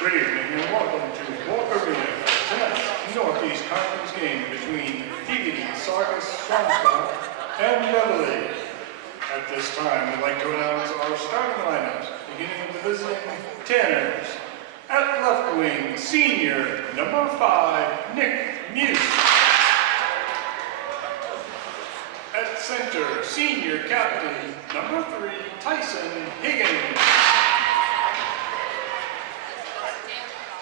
Good evening and welcome to Walker Arena. Tonight's Northeast Conference game between Peabody, Saugus, Swampscott, and Beverly. At this time, we'd like to announce our starting lineups, beginning with the visiting Tanners. At left wing, senior, number 5, Nick Muse. At center, senior captain, number 3, Tyson Higgins.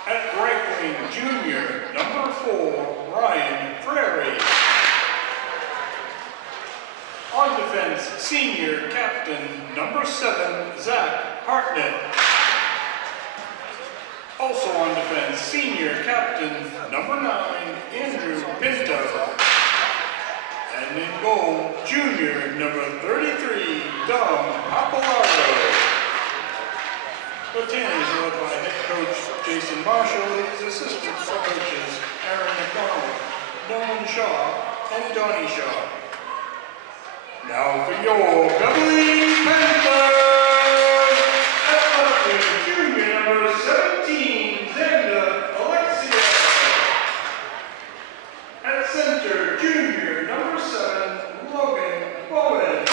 At right wing, junior, number 4, Ryan Frary. On defense, senior captain, number 7, Zach Hartnett. Also on defense, senior captain, number 9, Andrew Pinto. And in goal, junior, number 33, Dom Pappalardo. The Tanners led by head coach Jason Marshall and his assistant coaches Aaron McDonald, Nolan Shaw, and Donnie Shaw. Now for your Beverly Panthers! At left wing, junior number 17, Xander Alexia. At center, junior number 7, Logan Bowen.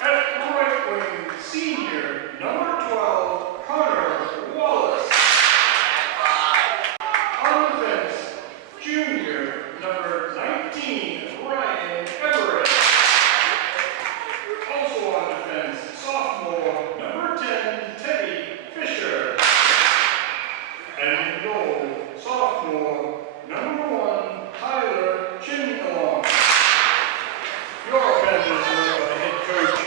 At right wing, senior number 12, Connor Wallace. On defense, junior number 19, Ryan Everett. Also on defense, sophomore number 10, Teddy Fisher. And in goal, sophomore number 1, Tyler Chinalong. Your Panthers are led by head coach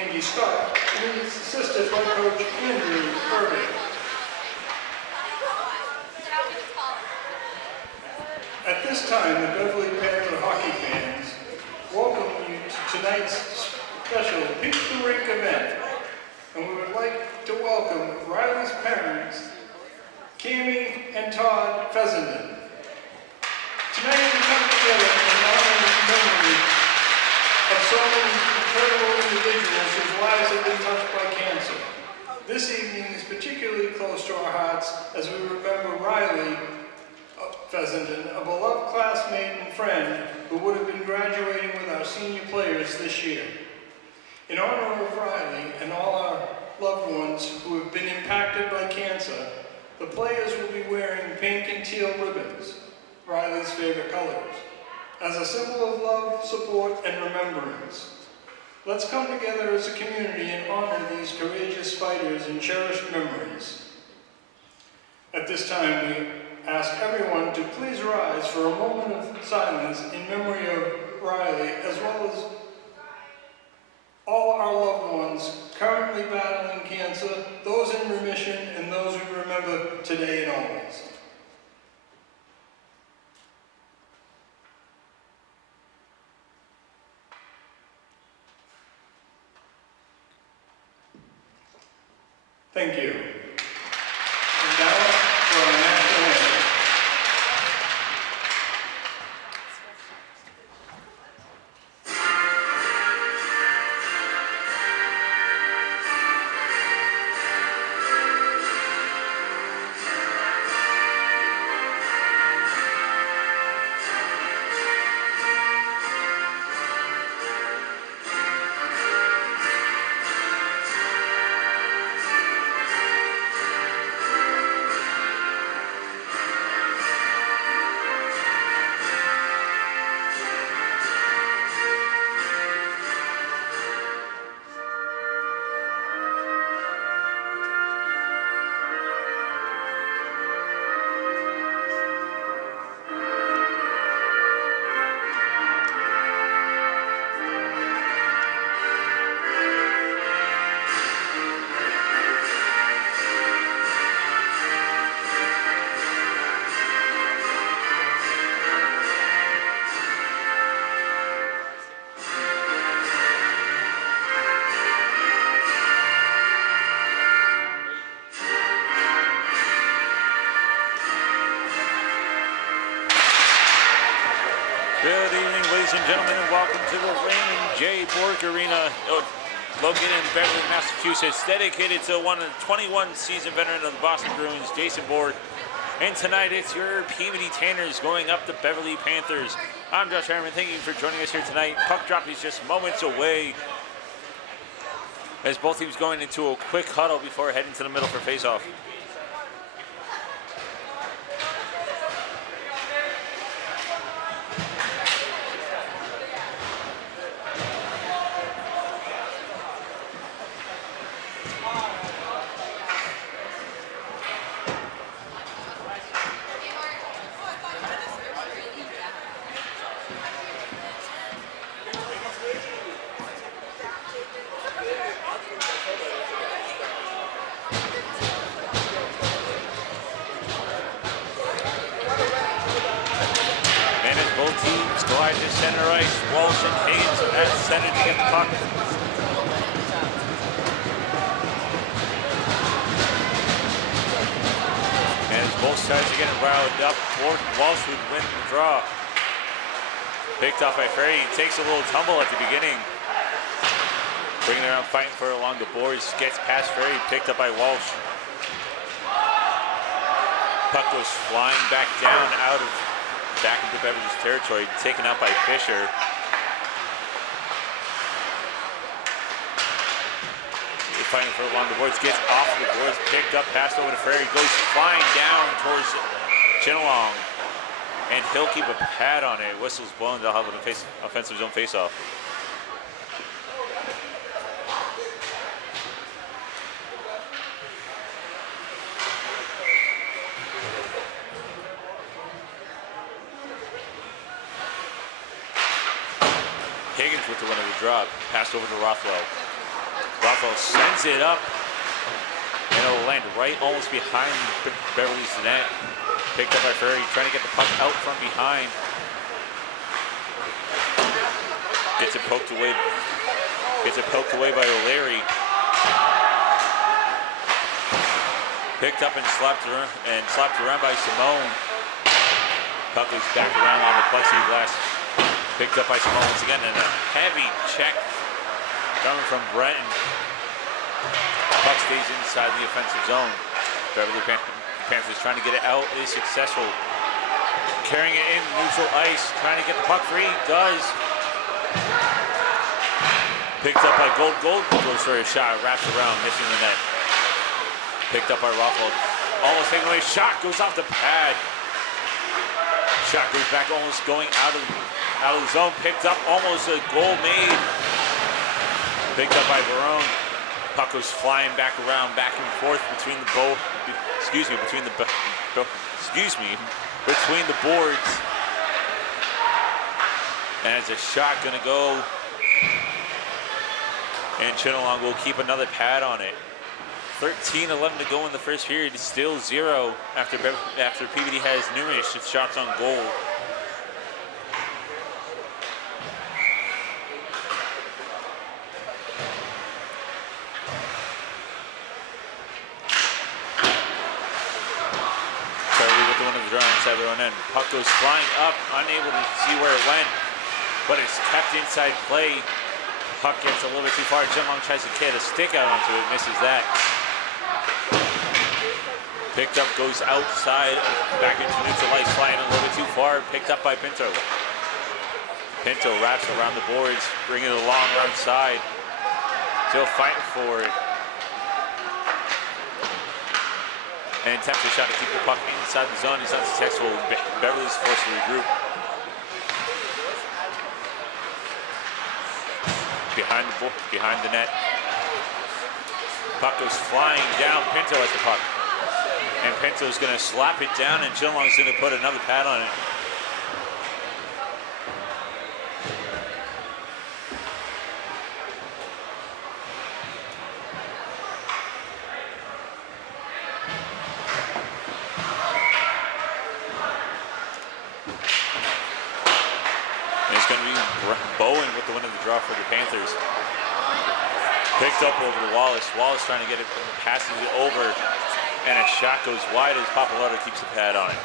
Andy Scott and is assisted by coach Andrew Irving. At this time, the Beverly Panther hockey fans welcome you to tonight's special Pink the Rink event. And we would like to welcome Riley's parents, Cammie and Todd Fessenden. Tonight we come together in honor and memory of so many incredible individuals whose lives have been touched by cancer. This evening is particularly close to our hearts as we remember Riley Fessenden, a beloved classmate and friend who would have been graduating with our senior players this year. In honor of Riley and all our loved ones who have been impacted by cancer, the players will be wearing pink and teal ribbons, Riley's favorite colors, as a symbol of love, support, and remembrance. Let's come together as a community and honor these courageous fighters and cherished memories. At this time, we ask everyone to please rise for a moment of silence in memory of Riley, as well as all our loved ones currently battling cancer, those in remission, and those we remember today and always. Thank you. And now for our national anthem. Good evening, ladies and gentlemen, and welcome to the Raymond J. Bork Arena located in Beverly, Massachusetts, dedicated to one of the 21-season veteran of the Boston Bruins, Jason Borg. And tonight it's your Peabody Tanners going up to Beverly Panthers. I'm Josh Harriman. Thank you for joining us here tonight. Puck drop is just moments away as both teams going into a quick huddle before heading to the middle for faceoff. Center ice, Walsh and Haynes at center to get the puck. And as both sides are getting riled up, Walsh would win the draw. Picked off by Ferry, he takes a little tumble at the beginning. Bringing it around, fighting for it along the boards, gets past Ferry, picked up by Walsh. Puck goes flying back down back into Beverly's territory, taken out by Fisher. Fighting for along the boards, gets off the boards, picked up, passed over to Ferry, goes flying down towards Chinalong, and he'll keep a pad on it. Whistle's blown, they'll have an offensive zone faceoff. Higgins with the win of the drop, passed over to Rothwell. Rothwell sends it up, and it'll land right almost behind Beverly's net. Picked up by Ferry, trying to get the puck out from behind. Gets it poked away by O'Leary. Picked up and slapped around by Simone. Puck is back around on the plexiglass. Picked up by Simone once again, and a heavy check coming from Brenton. Puck stays inside the offensive zone. Beverly Panthers trying to get it out, is successful. Carrying it in neutral ice, trying to get the puck free, does. Picked up by Gold, goes for a shot, wraps around, missing the net. Picked up by Rothwell, almost taken away, shot goes off the pad. Shot goes back, almost going out of the zone, picked up, almost a goal made. Picked up by Barone. Puck goes flying back around, back and forth between the boards. And it's a shot gonna go. And Chinalong will keep another pad on it. 13-11 to go in the first period. It's still 0 after Peabody has numerous shots on goal. Inside their own end. Puck goes flying up, unable to see where it went, but it's kept inside play. Puck gets a little bit too far. Chinalong tries to get a stick out onto it, misses that. Picked up, goes outside, back into neutral ice, flying a little bit too far. Picked up by Pinto. Pinto wraps around the boards, bringing it along right side. Still fighting for it. And attempts a shot to keep the puck inside the zone. He's unsuccessful. Beverly's forced to regroup. Behind the net. Puck goes flying down. Pinto at the puck. And Pinto's going to slap it down, and Chinalong's going to put another pad on it. Bowen with the win of the draw for the Panthers. Picked up over to Wallace. Wallace trying to get it, passes it over, and a shot goes wide as Pappalardo keeps the pad on it.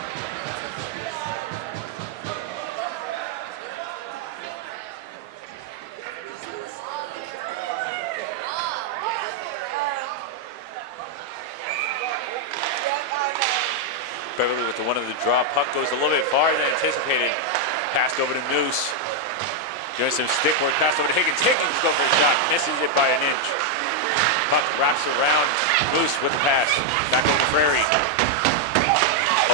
Beverly with the one of the draw. Puck goes a little bit farther than anticipated. Passed over to Moose. Doing some stick work. Passed over to Higgins. Higgins goes for a shot. Misses it by an inch. Puck wraps around Moose with the pass. Back over to Frary.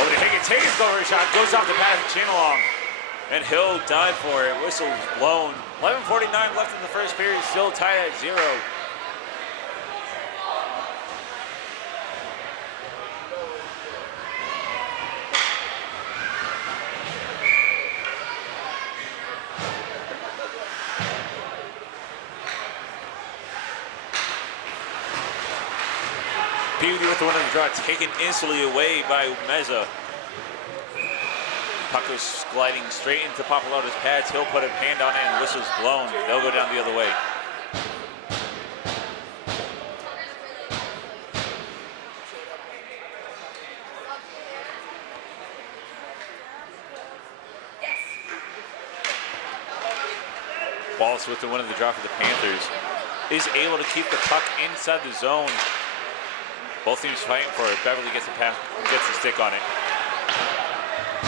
Over to Higgins. Higgins goes for a shot. Goes off the pass to Chinalong. And he'll dive for it. Whistle's blown. 11:49 left in the first period. Still tied at 0. Beauty with the one of the draw, taken instantly away by Meza. Puck goes gliding straight into Papalota's pads. He'll put a hand on it and whistle's blown. They'll go down the other way. Wallace with the one of the draw for the Panthers is able to keep the puck inside the zone. Both teams fighting for it. Beverly gets a pass, gets a stick on it.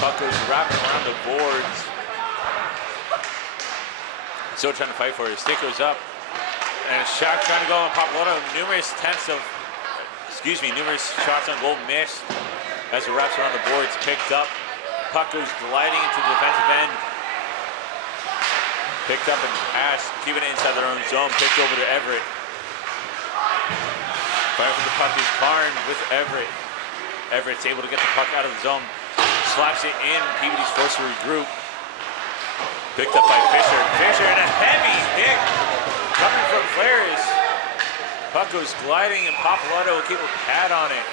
Puck goes wrapping around the boards. Still trying to fight for it. Stick goes up. And a shot trying to go on Papaloto. Numerous shots on goal missed. As it wraps around the boards, picked up. Puck goes gliding into the defensive end. Picked up and passed, keeping it inside their own zone. Picked over to Everett. Fire for the puck is Karn with Everett. Everett's able to get the puck out of the zone. Slaps it in. Peabody's forced to regroup. Picked up by Fisher. Fisher and a heavy hit coming from Flares. Puck goes gliding and Papaloto will keep a pad on it.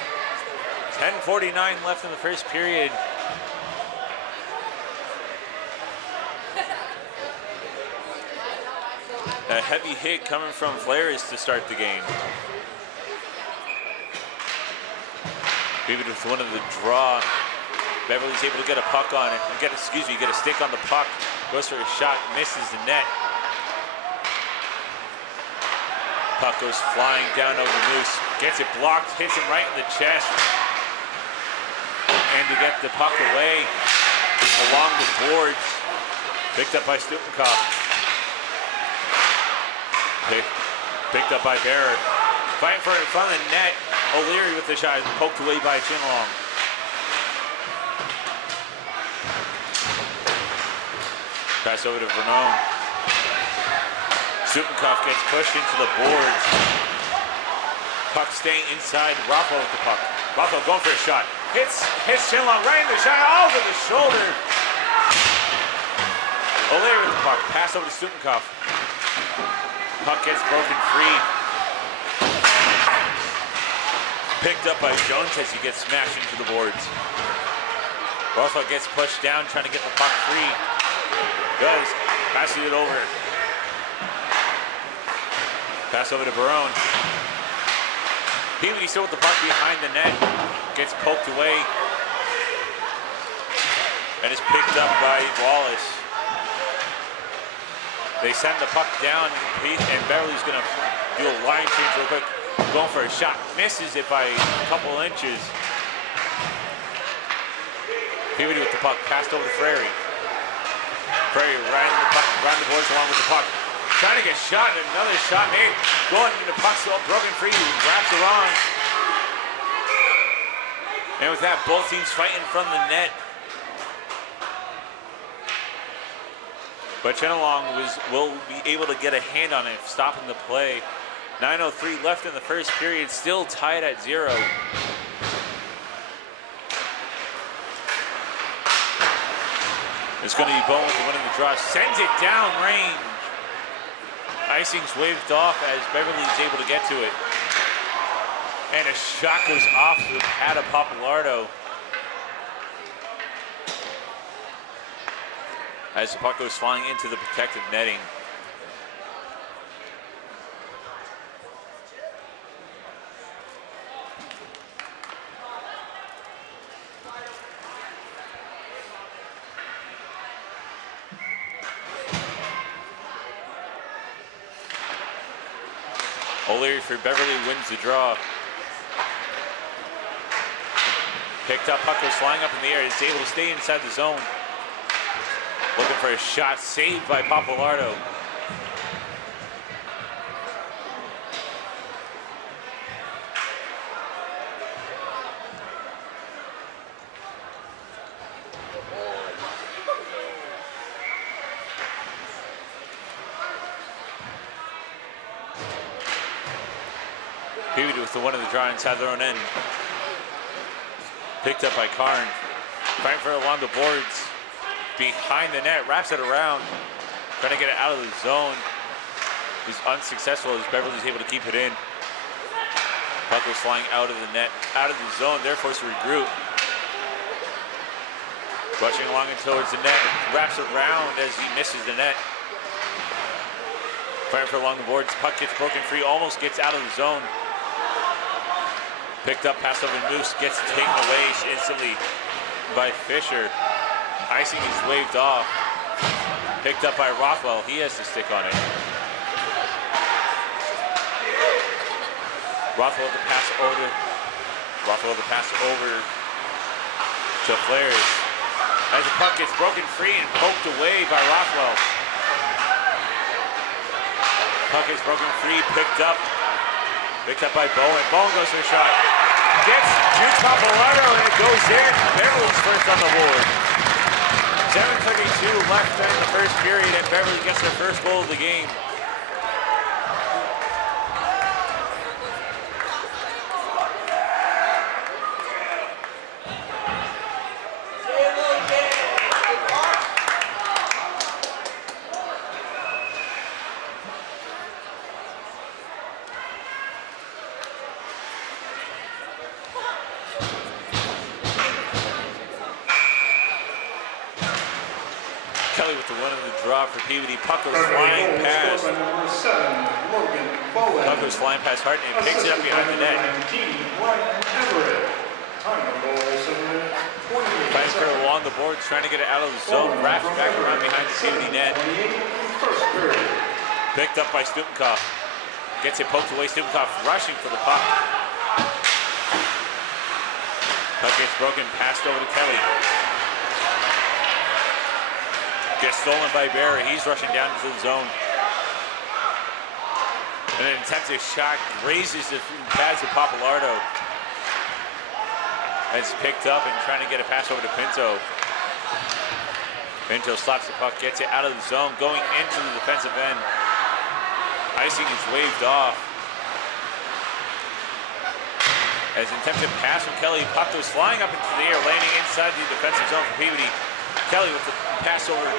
10:49 left in the first period. A heavy hit coming from Flares to start the game. Peabody with one of the draw. Beverly's able to get a puck on it. Get a stick on the puck. Goes for a shot, misses the net. Puck goes flying down over the Moose. Gets it blocked, hits him right in the chest. And to get the puck away along the boards. Picked up by Stupenkoff. Picked up by Bearer. Fighting for it in front of the net. O'Leary with the shot, poked away by Chinalong. Pass over to Vernon. Stupenkoff gets pushed into the boards. Puck staying inside. Raffo with the puck. Raffo going for a shot. Hits Chinalong right in the shot, over the shoulder. O'Leary with the puck. Pass over to Stupenkoff. Puck gets broken free. Picked up by Jones as he gets smashed into the boards. Raffo gets pushed down, trying to get the puck free. Does. Passing it over. Pass over to Barone. Peabody still with the puck behind the net. Gets poked away. And is picked up by Wallace. They send the puck down, and Beverly's going to do a line change real quick. Going for a shot. Misses it by a couple inches. Peabody with the puck. Passed over to Frary. Frary riding the puck, riding the boards along with the puck. Trying to get shot, and another shot made. Going into the puck, still broken free. Wraps around. And with that, both teams fighting from the net. But Chinalong will be able to get a hand on it, stopping the play. 9:03 left in the first period, still tied at 0. It's going to be Bowen with the win of the draw. Sends it down range. Icing's waved off as Beverly is able to get to it. And a shot goes off the pad of Papalardo. As the puck goes flying into the protective netting. O'Leary for Beverly wins the draw. Picked up, puck goes flying up in the air. Is able to stay inside the zone. Looking for a shot, saved by Papalardo. Peavy with the one of the draw inside their own end. Picked up by Karn. Fighting for it along the boards. Behind the net, wraps it around. Trying to get it out of the zone. He's unsuccessful as Beverly's able to keep it in. Puck was flying out of the net, out of the zone. They're forced to regroup. Rushing along and towards the net. Wraps around as he misses the net. Fighting for along the boards. Puck gets broken free, almost gets out of the zone. Picked up, passed over Moose, gets taken away instantly by Fisher. Icing is waved off. Picked up by Rothwell. He has to stick on it. Rothwell to pass over to Flares. As the puck gets broken free and poked away by Rothwell. Puck is broken free, picked up by Bowen. Bowen goes for a shot. Gets Jude Papalardo and it goes in. Beverly's first on the board. 7:32 left during the first period and Beverly gets their first goal of the game. Kelly with the one in the draw for Peabody. Puck goes flying past. Puck goes flying past Hart and picks it up behind the net. Fighting for it along the boards, trying to get it out of the zone. Wraps back around behind the Peabody net. Picked up by Stupnikov. Gets it poked away. Stupnikov rushing for the puck. Puck gets broken, passed over to Kelly. Gets stolen by Barry. He's rushing down into the zone. And an attempted shot raises the pads of Papalardo. It's picked up and trying to get a pass over to Pinto. Pinto slaps the puck, gets it out of the zone, going into the defensive end. Icing is waved off. As an attempted pass from Kelly, puck goes flying up into the air, landing inside the defensive zone for Peabody. Kelly with the pass over.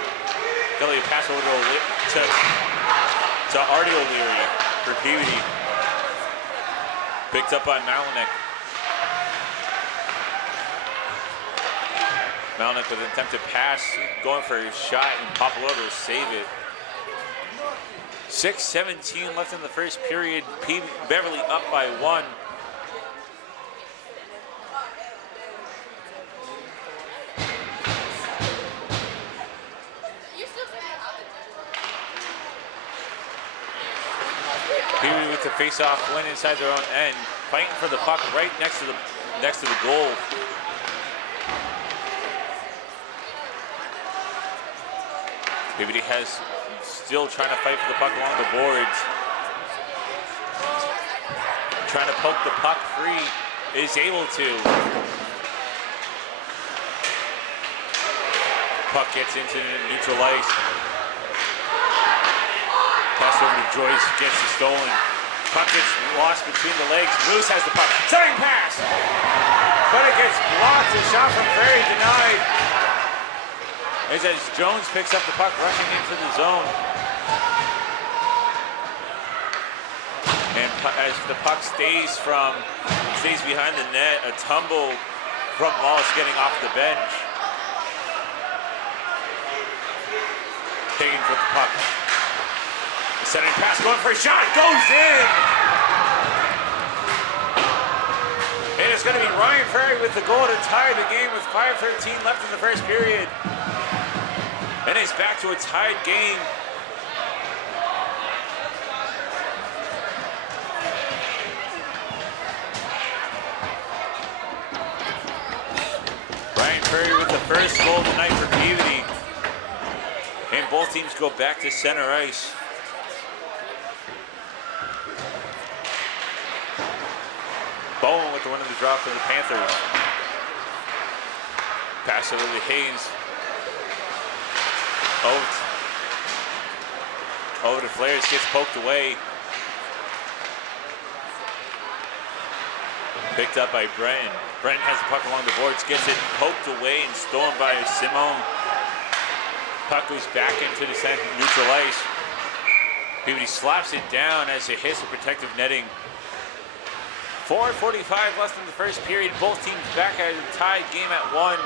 Kelly a pass over to Artie O'Leary for Peabody. Picked up by Malinek. Malinek with an attempted pass, going for a shot, and Papalardo will save it. 6:17 left in the first period. Beverly up by 1. Peabody with the face-off win inside their own end, fighting for the puck right next to the goal. Peabody has still trying to fight for the puck along the boards. Trying to poke the puck free, is able to. Puck gets into neutral ice. Pass over to Joyce, gets it stolen. Puck gets lost between the legs. Moose has the puck. Setting pass! But it gets blocked. A shot from Ferry denied. As Jones picks up the puck, rushing into the zone. And as the puck stays behind the net, a tumble from Wallace getting off the bench. Higgins with the puck. The centering pass going for a shot, goes in! And it's going to be Ryan Ferry with the goal to tie the game with 5:13 left in the first period. And it's back to a tied game. first goal of the night for Beverly. And both teams go back to center ice. Bowen with the win of the draw for the Panthers. Pass over to Hayes. Over to Flares, gets poked away. Picked up by Brenton. Brenton has the puck along the boards, gets it poked away and stolen by Simone. Puck goes back into the center, neutral ice. Beverly slaps it down as it hits the protective netting. 4:45 left in the first period. Both teams back at a tied game at 1.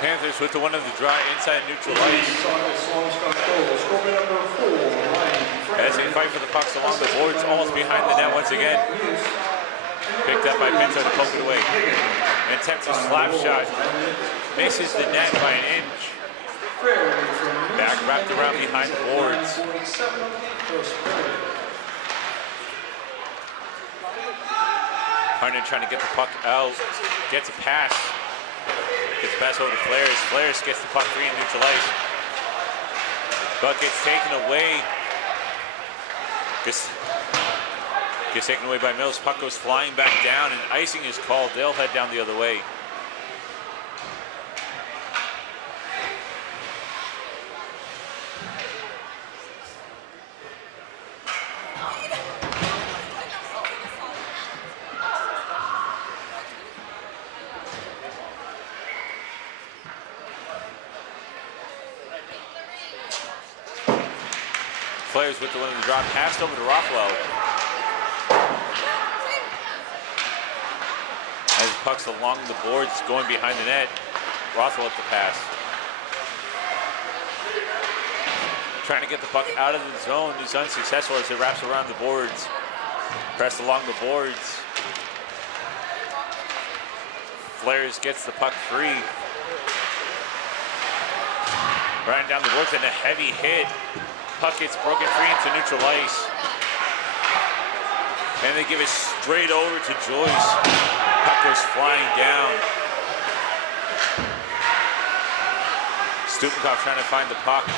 Panthers with the one of the draw inside neutral ice. As they fight for the pucks along the boards, almost behind the net once again. Picked up by Pinto to poke it away. An attempt to slap shot. Misses the net by an inch. Back wrapped around behind the boards. Harden trying to get the puck out. Gets a pass. Gets the pass over to Flares. Flares gets the puck free in neutral ice. Puck gets taken away. Gets taken away by Mills. Puck goes flying back down and icing is called. They'll head down the other way. Flares with the one in the drop, passed over to Rothwell. As pucks along the boards, going behind the net. Rothwell with the pass. Trying to get the puck out of the zone is unsuccessful as it wraps around the boards. Pressed along the boards. Flares gets the puck free. Running down the boards and a heavy hit. Puck gets broken free into neutral ice. And they give it straight over to Joyce. Puck goes flying down. Stupenkopf trying to find the puck.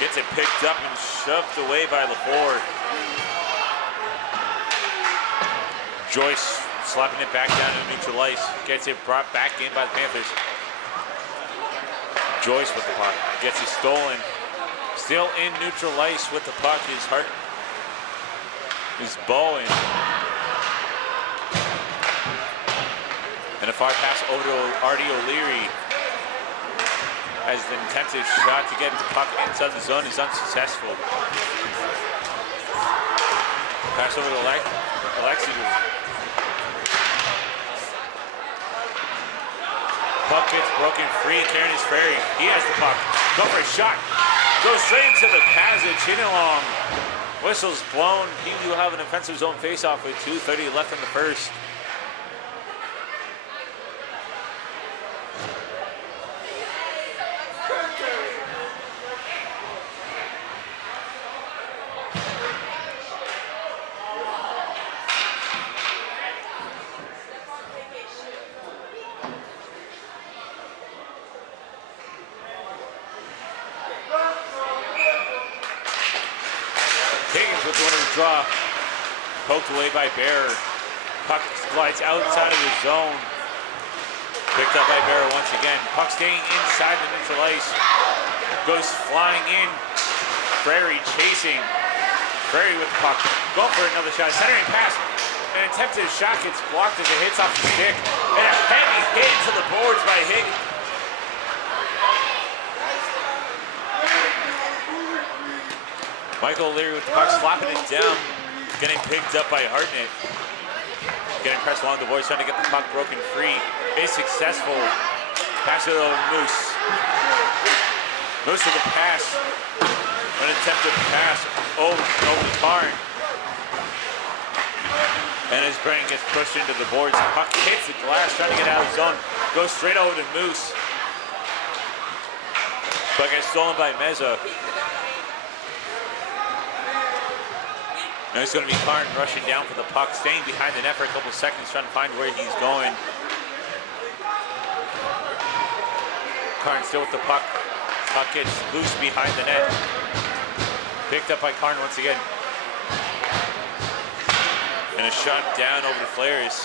Gets it picked up and shoved away by LaFleur. Joyce slapping it back down to neutral ice. Gets it brought back in by the Panthers. Joyce with the puck. Gets it stolen. Still in neutral ice with the puck is Bowen. And a far pass over to Artie O'Leary. As the attempted shot to get the puck inside the zone is unsuccessful. Pass over to Alexi. Puck gets broken free. Karen is Ferry. He has the puck. Go for a shot. Goes straight into the passage, hitting along. Whistle's blown. Peavy will have an offensive zone faceoff with 2:30 left in the first. Higgins with one of the draw. Poked away by Bear. Puck glides outside of the zone. Picked up by Bear once again. Puck staying inside the neutral ice. Goes flying in. Frary chasing. Frary with the puck. Going for another shot. Centering pass. An attempted shot gets blocked as it hits off the stick. And a heavy hit to the boards by Higgins. Michael O'Leary with the puck, slapping it down, getting picked up by Hartnett. Getting pressed along the boards, trying to get the puck broken free. Is successful. Pass it over to Moose. Moose with the pass. An attempted pass over the barn. And as Brennan gets pushed into the boards, the puck hits the glass, trying to get out of the zone. Goes straight over to Moose. But gets stolen by Meza. Now it's going to be Karn rushing down for the puck, staying behind the net for a couple seconds, trying to find where he's going. Karn still with the puck. Puck gets loose behind the net. Picked up by Karn once again. And a shot down over the Flares.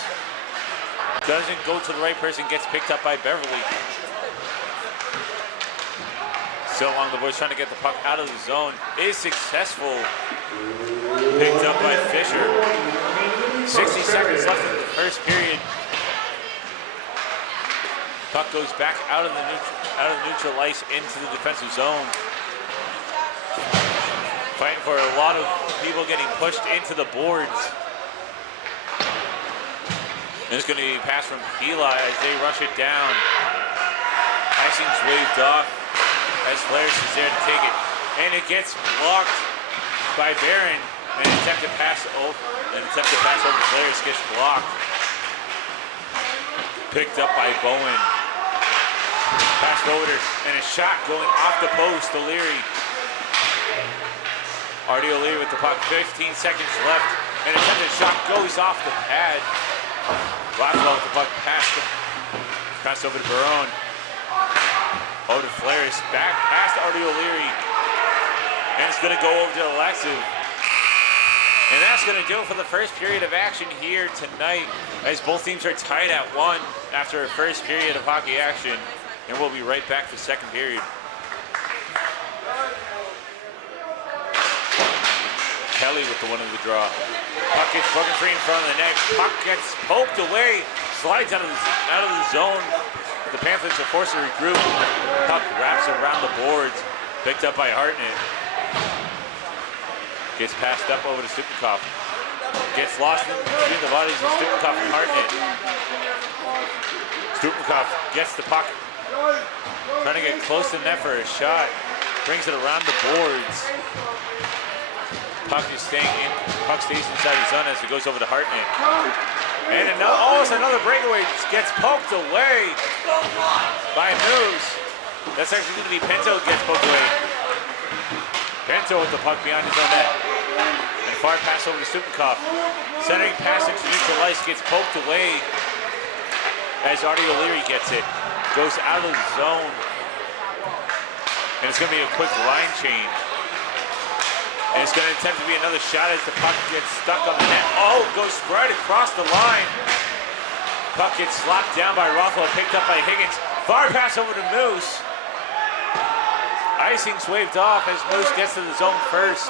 Doesn't go to the right person, gets picked up by Beverly. Still along the boards, trying to get the puck out of the zone. Is successful. Picked up by Fisher. 60 seconds left in the first period. Puck goes back out of the neutral ice into the defensive zone. Fighting for a lot of people getting pushed into the boards. And it's going to be a pass from Hila as they rush it down. Icing's waved off as Flares is there to take it. And it gets blocked by Barron. An attempted pass over Flares gets blocked. Picked up by Bowen. Passed over and a shot going off the post. O'Leary. Artie O'Leary with the puck. 15 seconds left. An attempted shot goes off the pad. Rockwell with the puck pass over to Barone. Over to Flares. Back past Artie O'Leary. And it's going to go over to Alexiv. And that's going to do it for the first period of action here tonight, as both teams are tied at 1 after a first period of hockey action. And we'll be right back to second period. Kelly with the one in the draw. Puck gets broken free in front of the net. Puck gets poked away, slides out of the zone. The Panthers are forced to regroup. Puck wraps around the boards, picked up by Hartnett. Gets passed up over to Stupnikov. Gets lost in between the bodies of Stupnikov and Hartnett. Stupnikov gets the puck. Trying to get close to the net for a shot. Brings it around the boards. Puck is staying in. Puck stays inside the zone as it goes over to Hartnett. And almost another breakaway. Gets poked away by Moose. That's actually going to be Pinto gets poked away. Pinto with the puck behind his own net. And far pass over to Stupnikov. Centering pass into neutral ice gets poked away as Artie O'Leary gets it. Goes out of the zone. And it's going to be a quick line change. And it's going to attempt to be another shot as the puck gets stuck on the net. Oh, goes right across the line. Puck gets slapped down by Rothwell, picked up by Higgins. Far pass over to Moose. Icing's waved off as Moose gets to the zone first.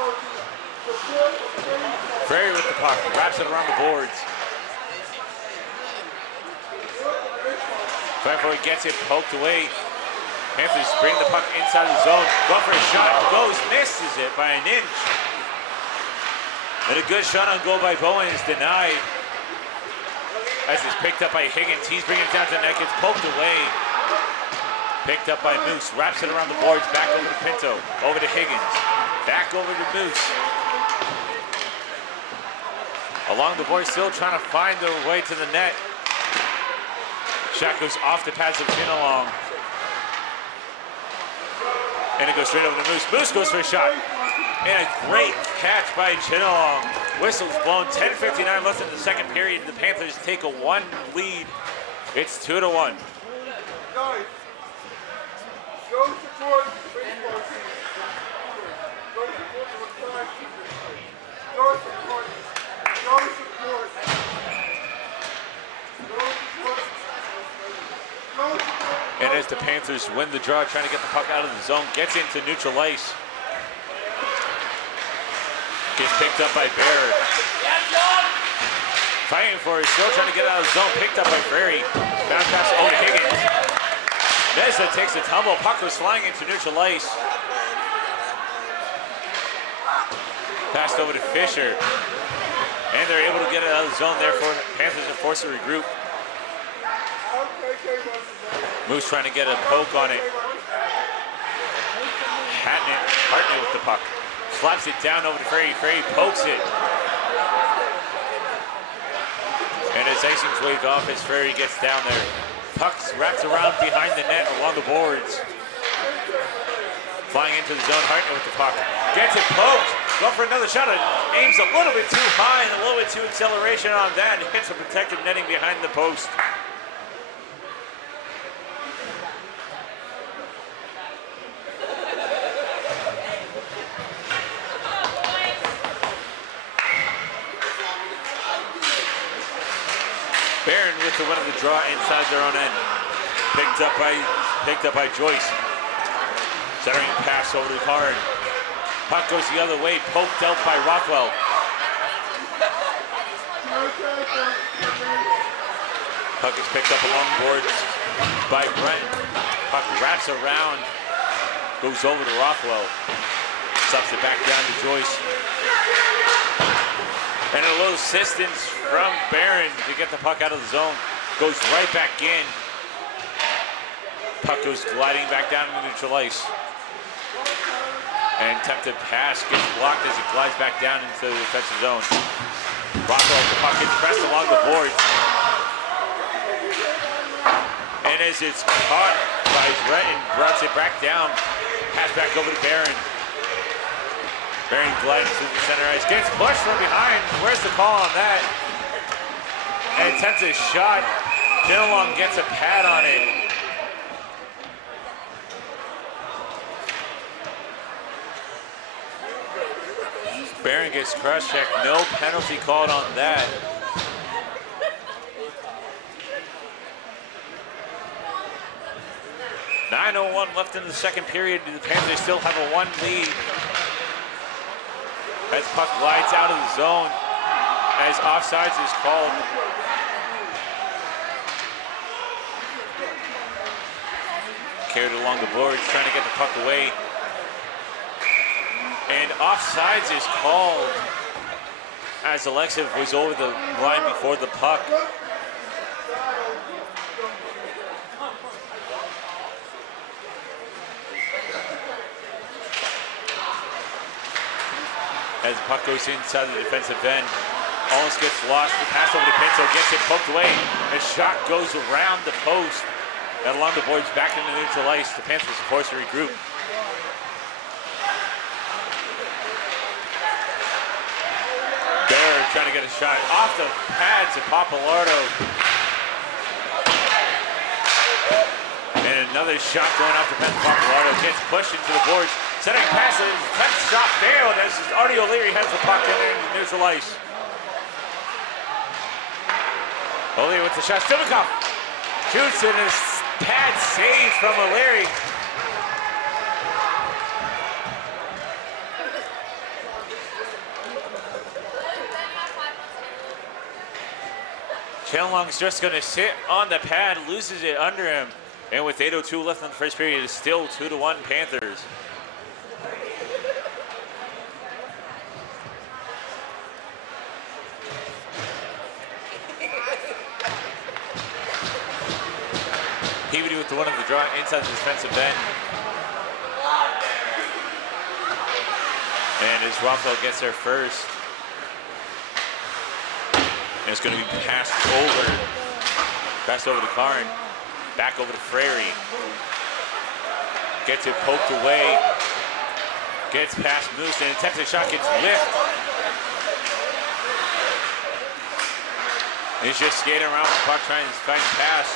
Frary with the puck, wraps it around the boards. Before he gets it poked away, Panthers bring the puck inside the zone. Go for a shot, goes, misses it by an inch. And a good shot on goal by Bowen is denied. As it's picked up by Higgins, he's bringing it down to the net, gets poked away. Picked up by Moose, wraps it around the boards, back over to Pinto, over to Higgins, back over to Moose. Along the boards, still trying to find their way to the net. Shot goes off the pads of Chinalong. And it goes straight over to Moose. Moose goes for a shot. And a great catch by Chinalong. Whistle's blown, 10:59 left in the second period. The Panthers take a 1 lead. It's 2-1. Go support the baseball team. Go support the lacrosse team. Go support. Go support. Go support. Go support. And as the Panthers win the draw, trying to get the puck out of the zone, gets into neutral ice. Gets picked up by Baird. Fighting for it, still trying to get out of the zone, picked up by Frary. Bounce pass over to Higgins. Meza takes a tumble. Puck was flying into neutral ice. Passed over to Fisher. And they're able to get it out of the zone. Therefore, Panthers are forced to regroup. Moose trying to get a poke on it. Hartnett with the puck. Slaps it down over to Frary. Frary pokes it. And as icing's waved off as Frary gets down there. Puck wraps around behind the net along the boards. Flying into the zone, Hartnett with the puck. Gets it poked. Going for another shot. It aims a little bit too high and a little bit too acceleration on that. Hits a protective netting behind the post. Barron with the win of the draw inside their own end. Picked up by Joyce. Centering pass over to Karn. Puck goes the other way, poked out by Rothwell. Puck is picked up along boards by Brent. Puck wraps around, goes over to Rothwell. Subs it back down to Joyce. And a little assistance from Barron to get the puck out of the zone. Goes right back in. Puck goes gliding back down to neutral ice. And attempted pass gets blocked as it glides back down into the defensive zone. Rothwell, the puck gets pressed along the boards. And as it's caught by Breton, brought it back down. Pass back over to Barron. Barron gliding through the center ice. Gets pushed from behind. Where's the call on that? And attempts a shot. Dinalong gets a pad on it. Barron gets cross-checked. No penalty called on that. .9:01 left in the second period. The Panthers still have a 1 lead. As puck glides out of the zone, as offsides is called. Carried along the boards, trying to get the puck away. And offsides is called as Alexiv was over the line before the puck. As the puck goes inside the defensive end, almost gets lost. The pass over to Pinto, gets it poked away. A shot goes around the post and along the boards back into neutral ice. The Panthers are forced to regroup. Bear trying to get a shot off the pads of Papalardo. And another shot going off the pads of Papalardo. Gets pushed into the boards. Setting passes, 10th shot failed as Artie O'Leary has the puck in neutral ice. O'Leary with the shot, Stivikoff shoots and a pad save from O'Leary. Chenlong's just gonna sit on the pad, loses it under him. And with 8:02 left in the first period, it's still 2-1 Panthers. Peabody with the one of the draw inside the defensive end. And as Rothwell gets there first. And it's going to be passed over to Karn. Back over to Frary. Gets it poked away. Gets past Moose and attempts a shot, gets whiffed. He's just skating around with the puck trying to find the pass.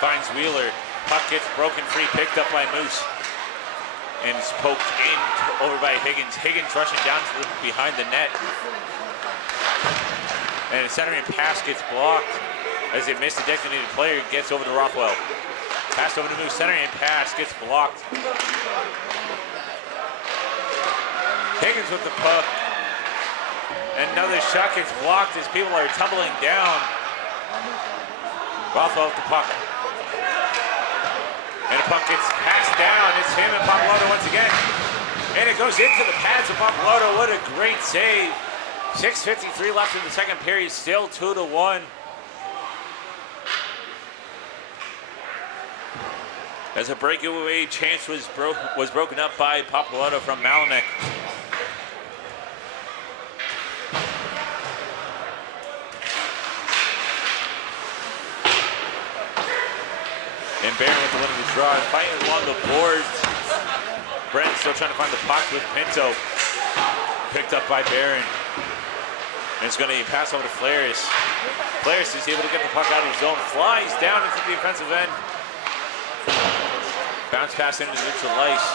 Finds Wheeler. Puck gets broken free, picked up by Moose. And it's poked in over by Higgins. Higgins rushing down to behind the net. And the centering pass gets blocked as it missed a designated player. Gets over to Rothwell. Pass over to Moose. Centering pass gets blocked. Higgins with the puck. Another shot gets blocked as people are tumbling down. Rothwell with the puck. And the puck gets passed down. It's him and Papalardo once again. And it goes into the pads of Papalardo. What a great save. 6:53 left in the second period. Still 2-1. As a breakaway chance was broken up by Papalardo from Malinek. And Barron with the win of the draw, fighting along the boards. Brent still trying to find the puck with Pinto. Picked up by Barron. And it's going to pass over to Flares. Flares is able to get the puck out of his zone. Flies down into the offensive end. Bounce pass into neutral ice.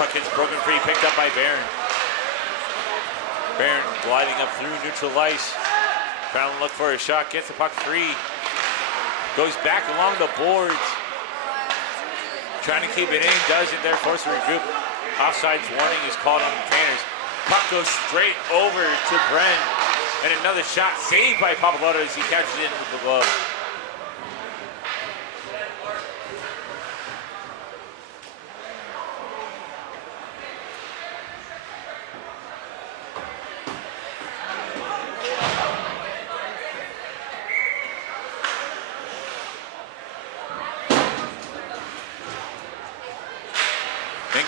Puck gets broken free, picked up by Barron. Barron gliding up through neutral ice. Trying to look for a shot, gets the puck free. Goes back along the boards. Trying to keep it in, doesn't there, forced to regroup. Offsides warning is called on the Tanners. Puck goes straight over to Bren. And another shot saved by Papaloto as he catches it with the glove.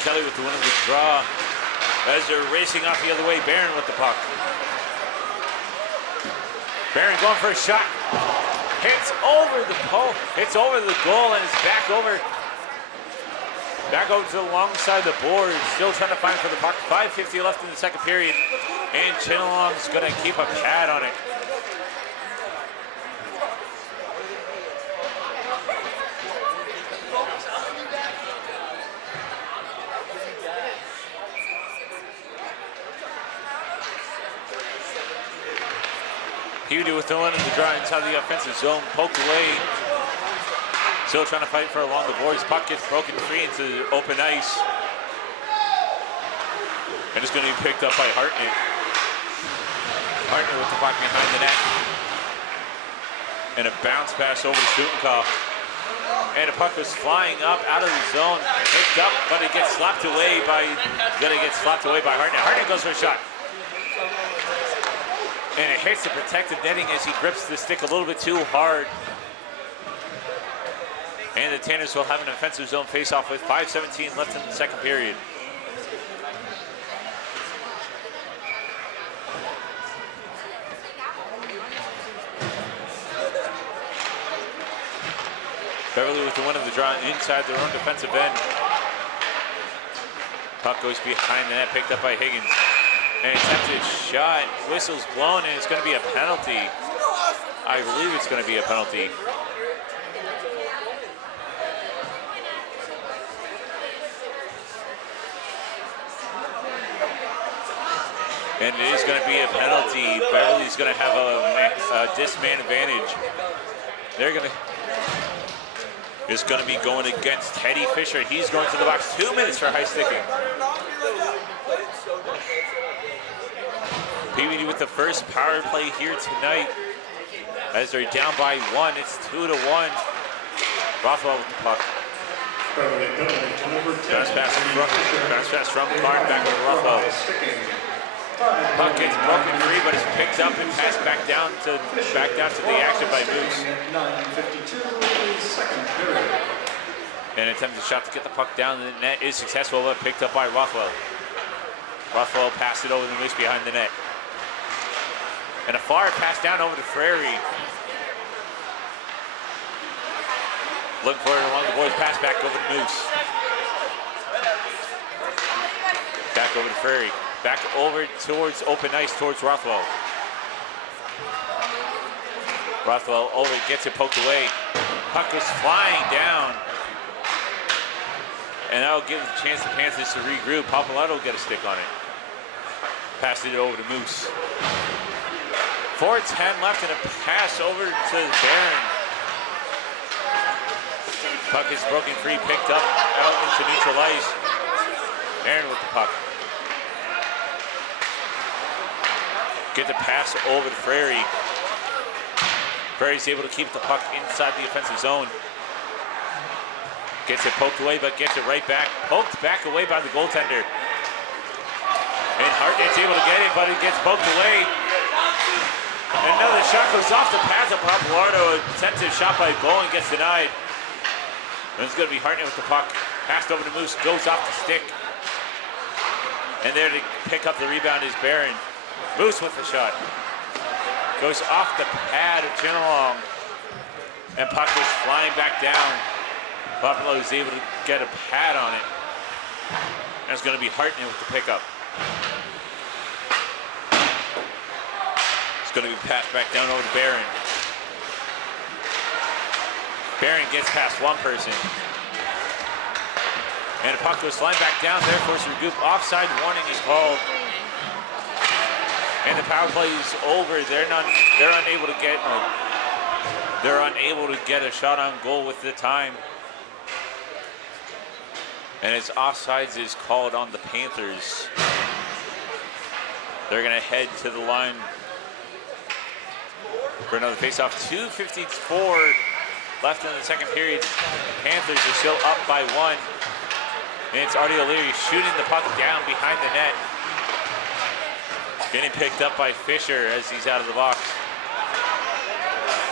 Kelly with the win of the draw as they're racing off the other way. Barron with the puck. Barron going for a shot. Hits over the pole. Hits over the goal and is back over to the long side of the board. Still trying to find for the puck. 5:50 left in the second period. And Chinalong's going to keep a pad on it. Hewdy with the one in the draw inside the offensive zone, poked away. Still trying to fight for along the boards. Puck gets broken free into open ice. And it's going to be picked up by Hartnett. Hartnett with the puck behind the net. And a bounce pass over to Stutenkopf. And the puck was flying up out of the zone. Picked up, but it gets slapped away by Hartnett. Hartnett goes for a shot. And it hits the protected netting as he grips the stick a little bit too hard. And the Tanners will have an offensive zone face-off with 5:17 left in the second period. Beverly with the win of the draw inside their own defensive end. Puck goes behind the net, picked up by Higgins. An attempted shot, whistle's blown, and it's going to be a penalty. I believe it's going to be a penalty. And it is going to be a penalty. Beverly's going to have a disman advantage. It's going to be going against Teddy Fisher. He's going to the box. 2 minutes for high sticking. PVD with the first power play here tonight. As they're down by 1, it's 2-1. Rothwell with the puck. Bounce pass from Clark back over Rothwell. Puck gets broken free, but it's picked up and passed back down to the action by Moose. An attempted shot to get the puck down the net is successful, but picked up by Rothwell. Rothwell passed it over the Moose behind the net. And a far pass down over to Frary. Looking for it along the boards, pass back over to Moose. Back over to Frary. Back over towards open ice, towards Rothwell. Rothwell over, gets it poked away. Puck is flying down. And that'll give the chance to Panthers to regroup. Papaloto will get a stick on it. Passed it over to Moose. 4:10 left and a pass over to Barron. Puck is broken free, picked up out into neutral ice. Aaron with the puck. Get the pass over to Frary. Frary's able to keep the puck inside the offensive zone. Gets it poked away, but gets it right back. Poked back away by the goaltender. And Hartnett's able to get it, but it gets poked away. Another shot goes off the pads of Papaloto. Attempted shot by Bowen gets denied. And it's going to be Hartnett with the puck. Passed over to Moose, goes off the stick. And there to pick up the rebound is Barron. Moose with the shot. Goes off the pad of Chinalong. And puck was flying back down. Papaloto is able to get a pad on it. And it's going to be Hartnett with the pickup. It's going to be passed back down over to Barron. Barron gets past one person. And the puck goes flying back down there, forced to recoup. Offside warning is called. And the power play is over. They're unable to get a shot on goal with the time. And it's offsides is called on the Panthers. They're going to head to the line for another faceoff. 2:54 left in the second period. Panthers are still up by one. And it's Artie O'Leary shooting the puck down behind the net. Getting picked up by Fisher as he's out of the box.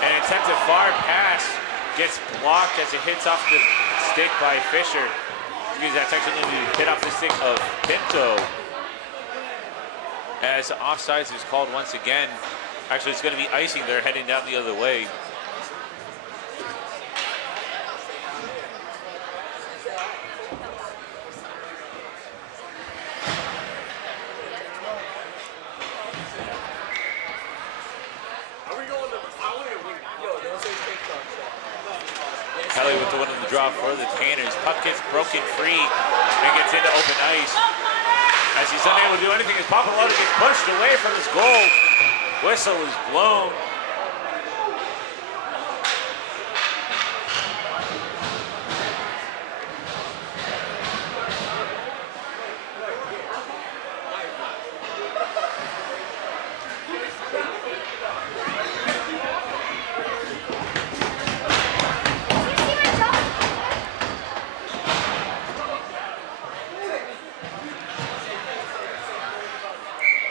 An attempted far pass gets blocked as it hits off the stick by Fisher. That's actually going to be hit off the stick of Pinto. As offsides is called once again. Actually, it's going to be icing. They're heading down the other way. Kelly with the one on the draw for the Tanners. Puck gets broken free and gets into open ice. As he's unable to do anything, as Papalotta gets pushed away from his goal. Whistle is blown.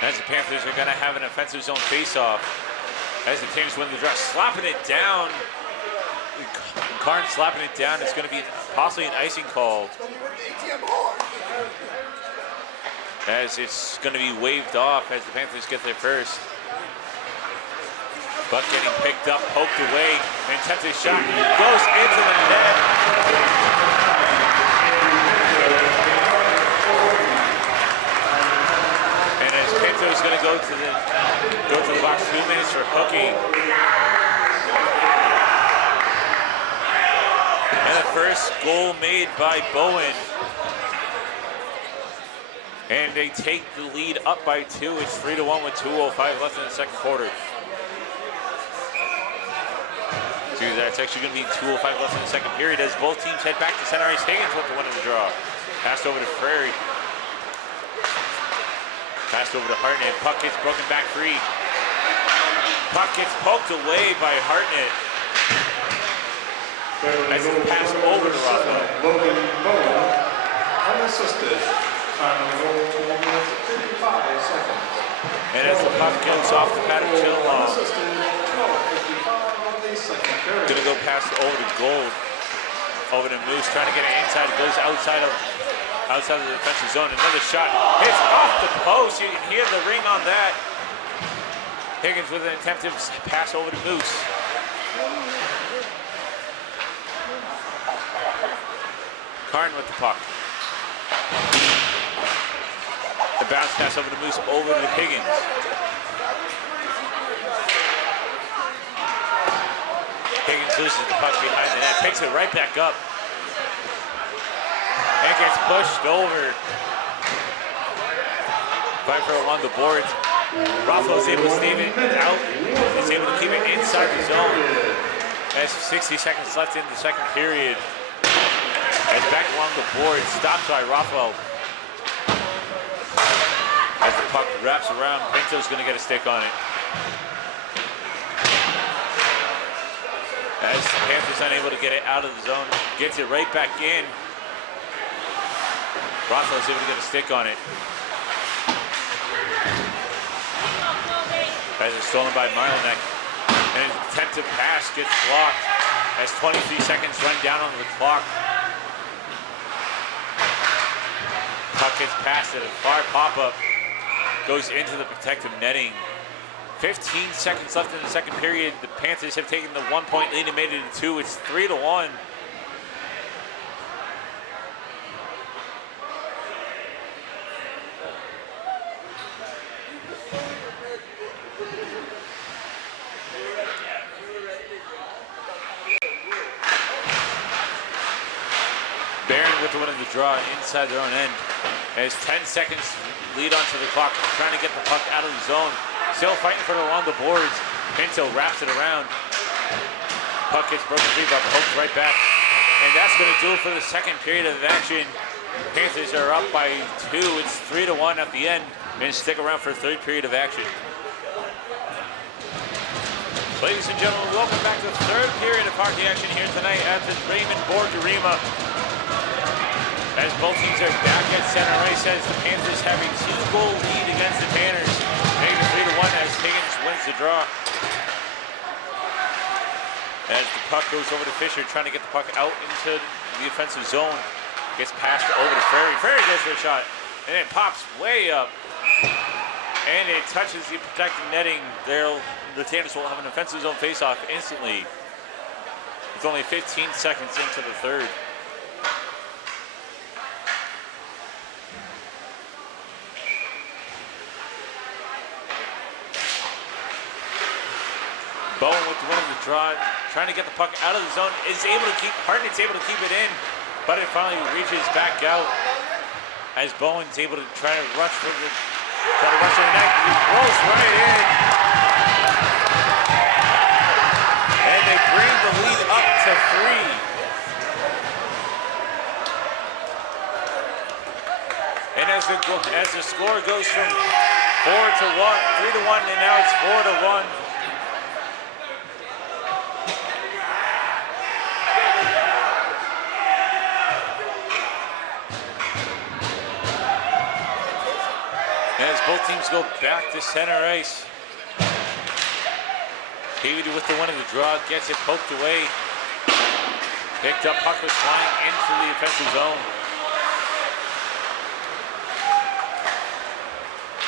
As the Panthers are going to have an offensive zone face-off. As the Tanners win the draw, slapping it down. Karn slapping it down. It's going to be possibly an icing call. As it's going to be waved off as the Panthers get their first. Buck getting picked up, poked away. An attempted shot goes into the net. Pinto's going to go to the box. 2 minutes for hooking. And the first goal made by Bowen. And they take the lead up by 2. It's 3-1 with 2:05 left in the second quarter. So that's actually going to be 2:05 left in the second period as both teams head back to center ice. Higgins with the one in the draw. Passed over to Frary. Passed over to Hartnett. Puck gets broken back free. Puck gets poked away by Hartnett. As it's passed over to Raphael. Logan Bowen, unassisted. Time on the goal, 12 minutes, 55 seconds. And as the puck goes off the pad of Chilwell, Unassisted, 12:55 on the second period. gonna go past over to Gold. Over to Moose, trying to get it inside. It goes outside of the defensive zone. Another shot hits off the post. You can hear the ring on that. Higgins with an attempted pass over to Moose. Karn with the puck. The bounce pass over to Moose, over to Higgins. Higgins loses the puck behind the net, picks it right back up. And gets pushed over. Viper along the boards. Raffalo is able to stave it out. He's able to keep it inside the zone. As 60 seconds left in the second period. As back along the board, stopped by Raffalo. As the puck wraps around, Pinto's going to get a stick on it. As the Panthers unable to get it out of the zone, gets it right back in. Rothwell's able to get a stick on it. As it's stolen by Marlinek. And an attempted pass gets blocked as 23 seconds run down on the clock. Puck gets passed at a far pop-up. Goes into the protective netting. 15 seconds left in the second period. The Panthers have taken the 1-point lead and made it to 2. It's 3-1. with the win of the draw inside their own end. As 10 seconds lead onto the clock, trying to get the puck out of the zone. Still fighting for it along the boards. Pinto wraps it around. Puck gets broken free, but poked right back. And that's going to do it for the second period of action. Panthers are up by 2. It's 3-1 at the end. And stick around for the third period of action. Ladies and gentlemen, welcome back to the third period of hockey action here tonight at the Raymond Borg Arena. As both teams are back at center ice, as the Panthers have a 2-goal lead against the Tanners. Making it 3-1 as Higgins wins the draw. As the puck goes over to Fisher, trying to get the puck out into the offensive zone. Gets passed over to Ferry. Ferry goes for a shot, and it pops way up. And it touches the protecting netting. The Tanners will have an offensive zone faceoff instantly. It's only 15 seconds into the third. Bowen with the win of the draw, trying to get the puck out of the zone, Hartnett's able to keep it in, but it finally reaches back out as Bowen's able to try to rush for the net. He rolls right in. And they bring the lead up to 3. And as the score goes from 3-1, and now it's 4-1. As both teams go back to center ice. Davey with the win of the draw, gets it poked away. Picked up, puck was flying into the offensive zone.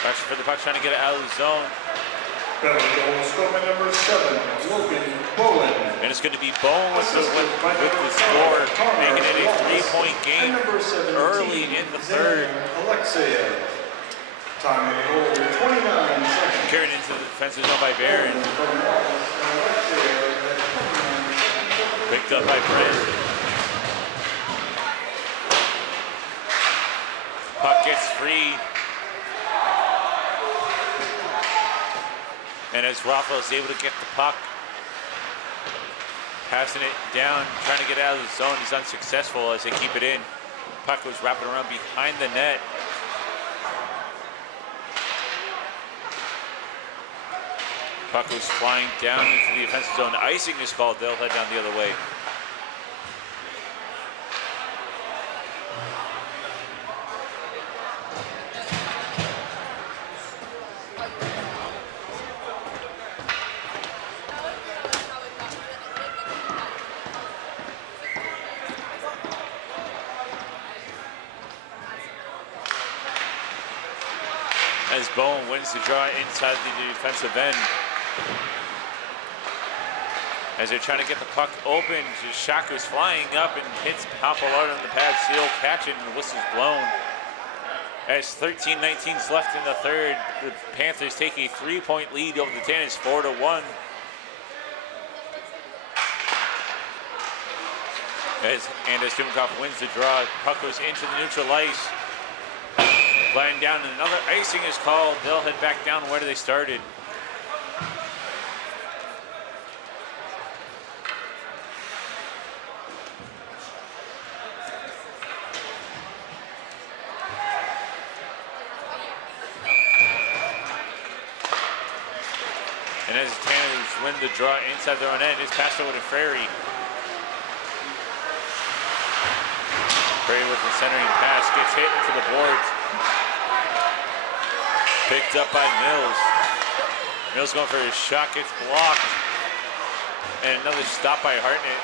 Pressure for the puck, trying to get it out of the zone. Beverly goal scorer number 7, Logan Bowen. And it's going to be Bowen with the score, making it a 3-point game early in the third. Alexeyev. Time of the goal, 29 seconds. Carried into the defensive zone by Barron. Picked up by Brent. Puck gets free. And as Rafael is able to get the puck, passing it down, trying to get out of the zone, is unsuccessful as they keep it in. Puck was wrapping around behind the net. Puck was flying down into the offensive zone. Icing is called. They'll head down the other way. As Bowen wins the draw inside the defensive end. As they're trying to get the puck open, just shot goes flying up and hits Papalard on the pad. Seal catching, and the whistle's blown. As 13-19 left in the third, the Panthers take a 3-point lead over the Tanners, 4-1. As Dimkoff wins the draw, puck goes into the neutral ice. Lying down, and another icing is called. They'll head back down where they started. And as the Tanners win the draw inside their own end, it's passed over to Frary. Frary with the centering pass, gets hit into the boards. Picked up by Mills. Mills going for his shot, gets blocked. And another stop by Hartnett.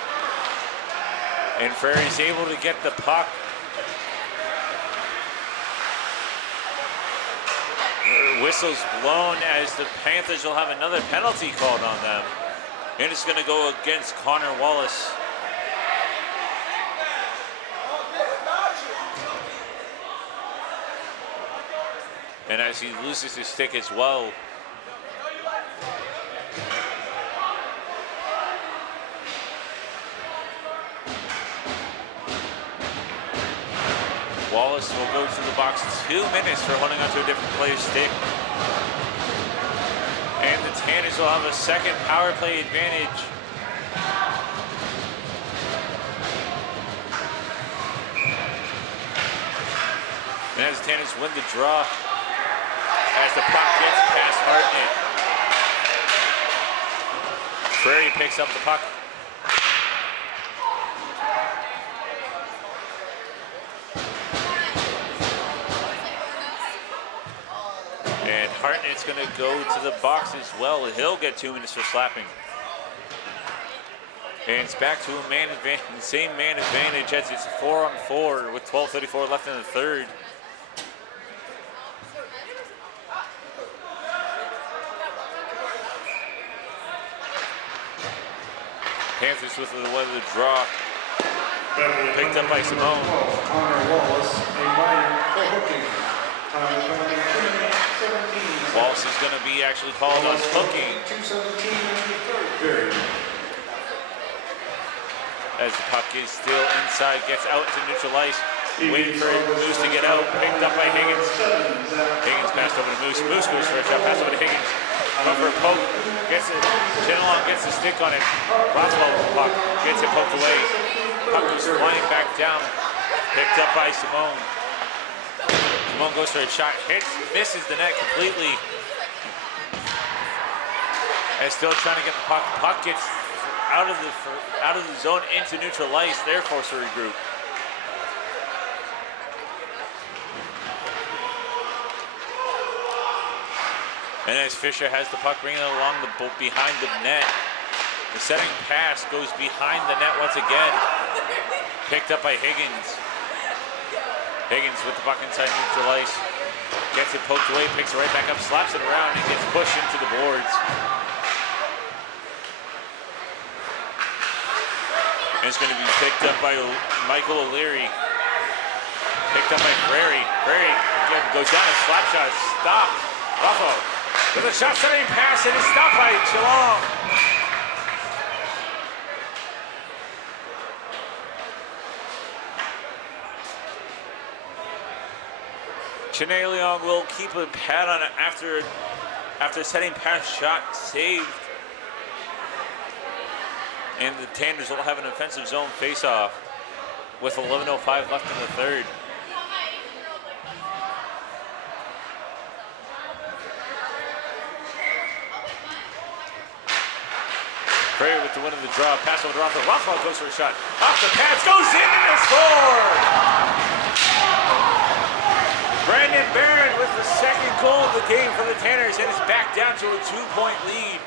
And Frary's able to get the puck. Whistle's blown as the Panthers will have another penalty called on them. And it's going to go against Connor Wallace. And as he loses his stick as well. Wallace will go to the box 2 minutes for holding onto a different player's stick. And the Tanners will have a second power play advantage. And as the Tanners win the draw, as the puck gets past Hartnett, Prairie picks up the puck. And Hartnett's going to go to the box as well. He'll get 2 minutes for slapping. And it's back to a man advantage, same man advantage as it's 4-on-4 with 12:34 left in the third. Panthers with the draw. Picked up by Simone. Connor Wallace, a minor for hooking. Time of 17. Wallace is going to be actually called on hooking. 2:17 in the third period. As the puck is still inside, gets out to neutral ice. Waiting for Moose to get out. Picked up by Higgins. Higgins passed over to Moose. Moose goes for a shot. Pass over to Higgins. Going for a poke. Gets it. Chenelon gets the stick on it. Rothwell with the puck. Gets it poked away. Puck goes flying back down. Picked up by Simone. Simone goes for a shot. Hits. Misses the net completely. And still trying to get the puck. Puck gets out of the zone into neutral ice. They're forced to regroup. And as Fisher has the puck bringing it along behind the net. The setting pass goes behind the net once again. Picked up by Higgins. Higgins with the puck inside neutral ice. Gets it poked away, picks it right back up, slaps it around, and gets pushed into the boards. And it's going to be picked up by Michael O'Leary. Picked up by Frary. Frary goes down, a slap shot, stopped. Buffalo with a shot setting pass, and it's stopped by Geelong. Chene Leong will keep a pad on it after setting pass shot saved. And the Tanners will have an offensive zone face-off with 11:05 left in the third. Frey with the win of the draw. Pass over to Rothwell. Rothwell goes for a shot. Off the pads, goes in and scored! Brandon Barron with the second goal of the game for the Tanners, and it's back down to a 2-point lead.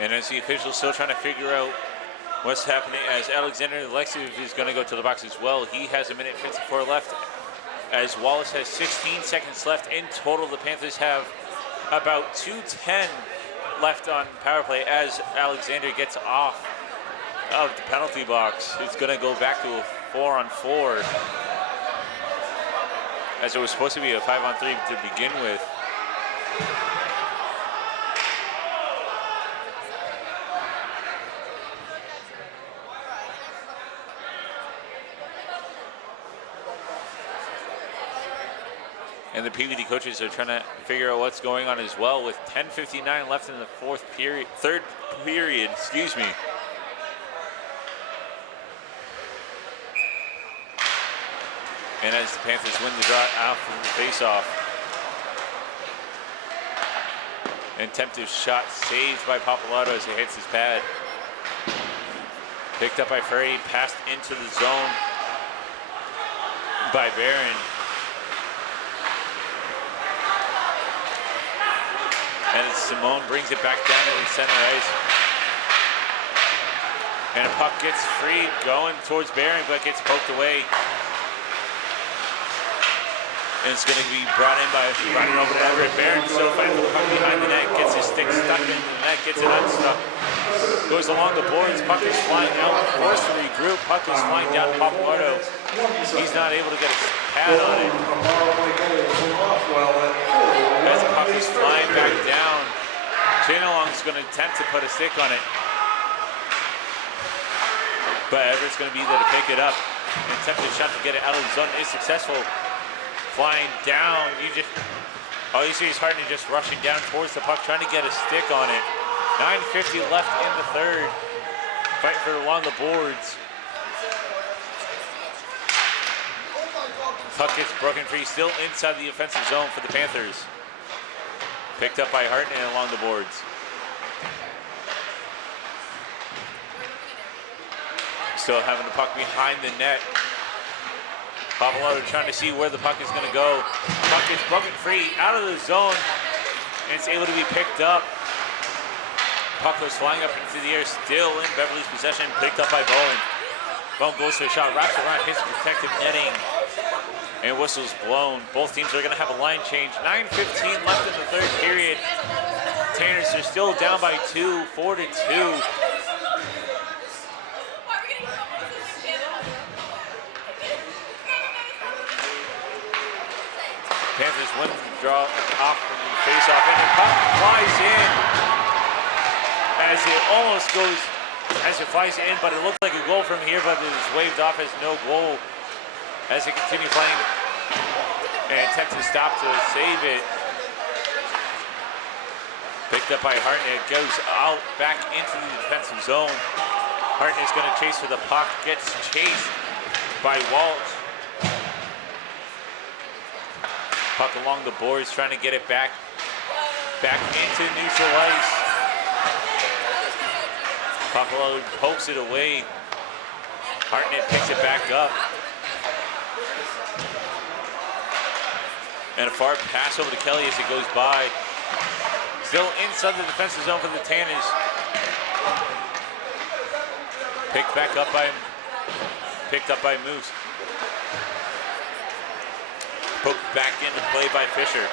And as the officials still trying to figure out what's happening, as Alexander Alexievich is going to go to the box as well. He has 1:54 left, as Wallace has 16 seconds left in total. The Panthers have about 2:10 left on power play as Alexander gets off of the penalty box. It's going to go back to a 4-on-4, as it was supposed to be a 5-on-3 to begin with. And the PVD coaches are trying to figure out what's going on as well, with 10:59 left in the third period, excuse me. And as the Panthers win the draw out from the faceoff. An attempted shot saved by Papalato as he hits his pad. Picked up by Ferry, passed into the zone by Barron. And Simone brings it back down to the center ice. And a puck gets free going towards Barron, but gets poked away. And it's going to be brought in by running over to Everett. Barron still fighting for the puck behind the net, gets his stick stuck in the net, gets it unstuck. Goes along the boards, puck is flying out, forced to regroup, puck is flying down to Papalardo. He's not able to get his pad on it. As the puck is flying back down, Chinalong's going to attempt to put a stick on it. But Everett's going to be there to pick it up. An attempted shot to get it out of the zone is successful. Flying down, all you see is Hartnett just rushing down towards the puck, trying to get a stick on it. 9:50 left in the third. Fighting for along the boards. Puck gets broken free, still inside the offensive zone for the Panthers. Picked up by Hartnett along the boards. Still having the puck behind the net. Papalato trying to see where the puck is going to go. Puck is broken free out of the zone, and it's able to be picked up. Puck goes flying up into the air, still in Beverly's possession, picked up by Bowen. Bowen goes for a shot, wraps around, hits protective netting, and whistle's blown. Both teams are going to have a line change. 9:15 left in the third period. Tanners are still down by 2, 4-2. Panthers win the draw off from the face-off, and the puck flies in as it almost goes, as it flies in, but it looked like a goal from here, but it was waved off as no goal as they continue playing and attempt to stop to save it. Picked up by Hartnett, goes out back into the defensive zone. Hartnett's going to chase for the puck, gets chased by Walsh. Puck along the boards, trying to get it back into neutral ice. Papalato pokes it away. Hartnett picks it back up. And a far pass over to Kelly as it goes by. Still inside the defensive zone for the Tanners. Picked up by Moose. Poked back into play by Fisher.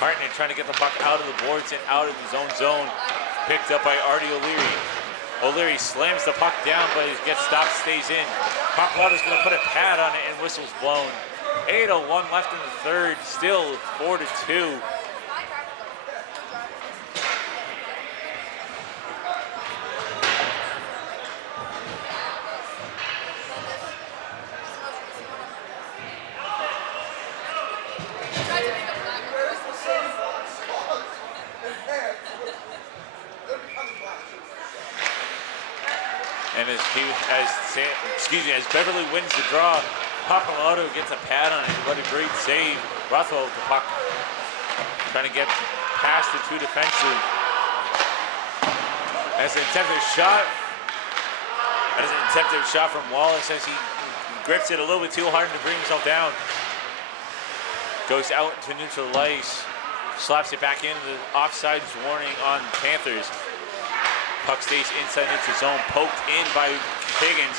Hartnett trying to get the puck out of the boards and out of his own zone. Picked up by Artie O'Leary. O'Leary slams the puck down, but it gets stopped, stays in. Papalato's going to put a pad on it, and whistle's blown. 8:01 left in the third, still 4-2. And as Beverly wins the draw, Papalato gets a pad on it. What a great save. Rothwell with the puck, trying to get past the two defensive. As an attempted shot from Wallace as he grips it a little bit too hard to bring himself down. Goes out to neutral ice, slaps it back into the offsides warning on Panthers. Puck stays inside neutral zone, poked in by Higgins.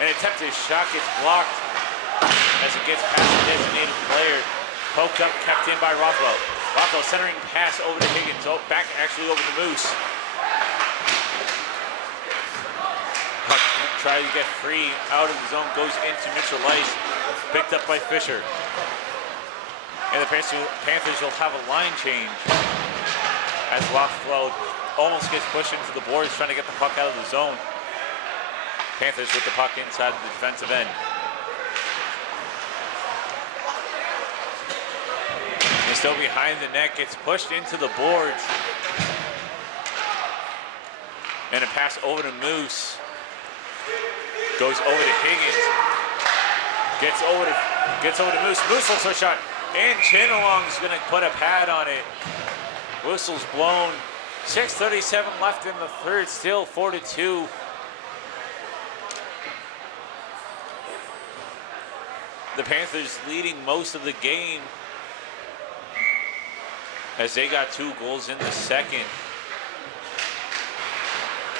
An attempted shot gets blocked as it gets past the designated player. Poked up, kept in by Rothwell. Rothwell centering pass over to Higgins, back actually over to Moose. Puck tries to get free out of the zone, goes into neutral ice. Picked up by Fisher. And the Panthers will have a line change as Rothwell almost gets pushed into the boards, trying to get the puck out of the zone. Panthers with the puck inside the defensive end. And still behind the net, gets pushed into the boards. And a pass over to Moose. Goes over to Higgins. Gets over to Moose. Moose looks for a shot. And Chinalong's going to put a pad on it. Whistle's blown. 6:37 left in the third. Still 4-2. The Panthers leading most of the game as they got 2 goals in the second.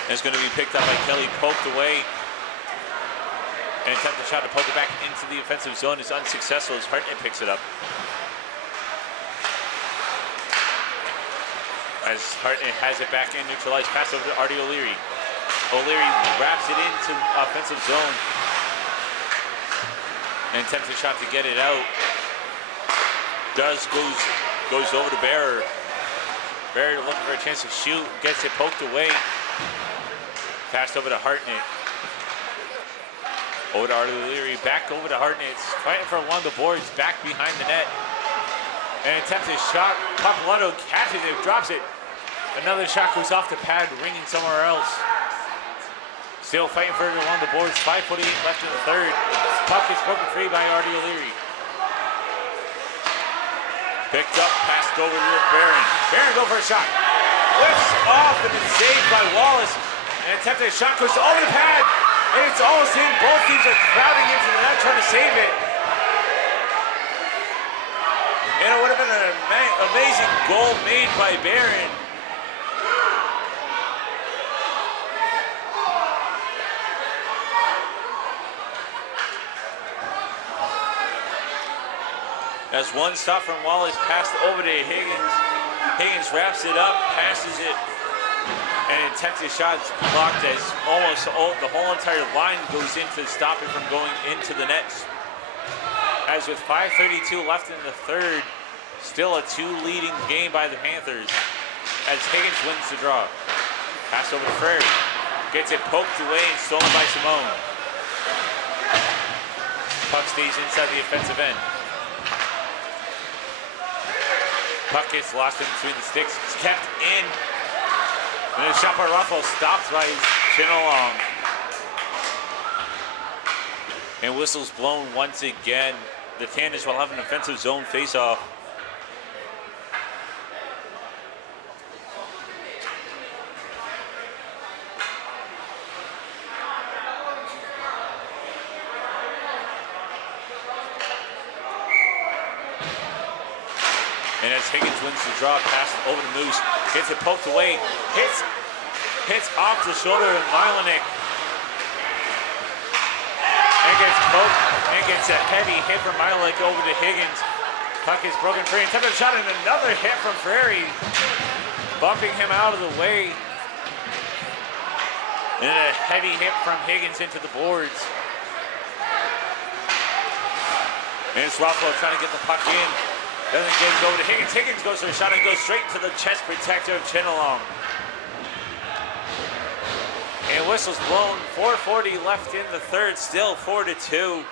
It's going to be picked up by Kelly, poked away. An attempted shot to poke it back into the offensive zone is unsuccessful as Hartnett picks it up. As Hartnett has it back in, neutralized, pass over to Artie O'Leary. O'Leary wraps it into offensive zone. An attempted shot to get it out. Goes over to Bearer. Bearer looking for a chance to shoot, gets it poked away. Passed over to Hartnett. Over to Artie O'Leary, back over to Hartnett. Fighting for along the boards, back behind the net. An attempted shot. Pappalardo catches it, drops it. Another shot goes off the pad, ringing somewhere else. Still fighting for it along the boards. 5:48 left in the third. Puck is broken free by Artie O'Leary. Picked up, passed over to Barron. Barron go for a shot. Lifts off and it's saved by Wallace. An attempted shot goes over the pad. And it's almost in. Both teams are crowding into the net trying to save it. And it would have been an amazing goal made by Barron. As one stop from Wallace, passed over to Higgins. Higgins wraps it up, passes it. And attempted shots blocked as almost the whole entire line goes in to stop it from going into the nets. As with 5:32 left in the third, still a 2 leading game by the Panthers as Higgins wins the draw. Pass over to Frere. Gets it poked away and stolen by Simone. Puck stays inside the offensive end. Puck gets lost in between the sticks. It's kept in. And a shot by Ruffalo, stopped by Chinalong. And whistle's blown once again. The Tanners will have an offensive zone face-off. And as Higgins wins the draw, pass over to Moose. Gets it poked away. Hits off the shoulder of Milenik. And gets poked. And gets a heavy hit from Milenik over to Higgins. Puck is broken free. Attempted shot and another hit from Frary. Bumping him out of the way. And a heavy hit from Higgins into the boards. And it's Ruffalo trying to get the puck in. Doesn't get it over to Higgins. Higgins goes for a shot and goes straight to the chest protector of Chinalong. And whistle's blown. 4:40 left in the third. Still 4-2.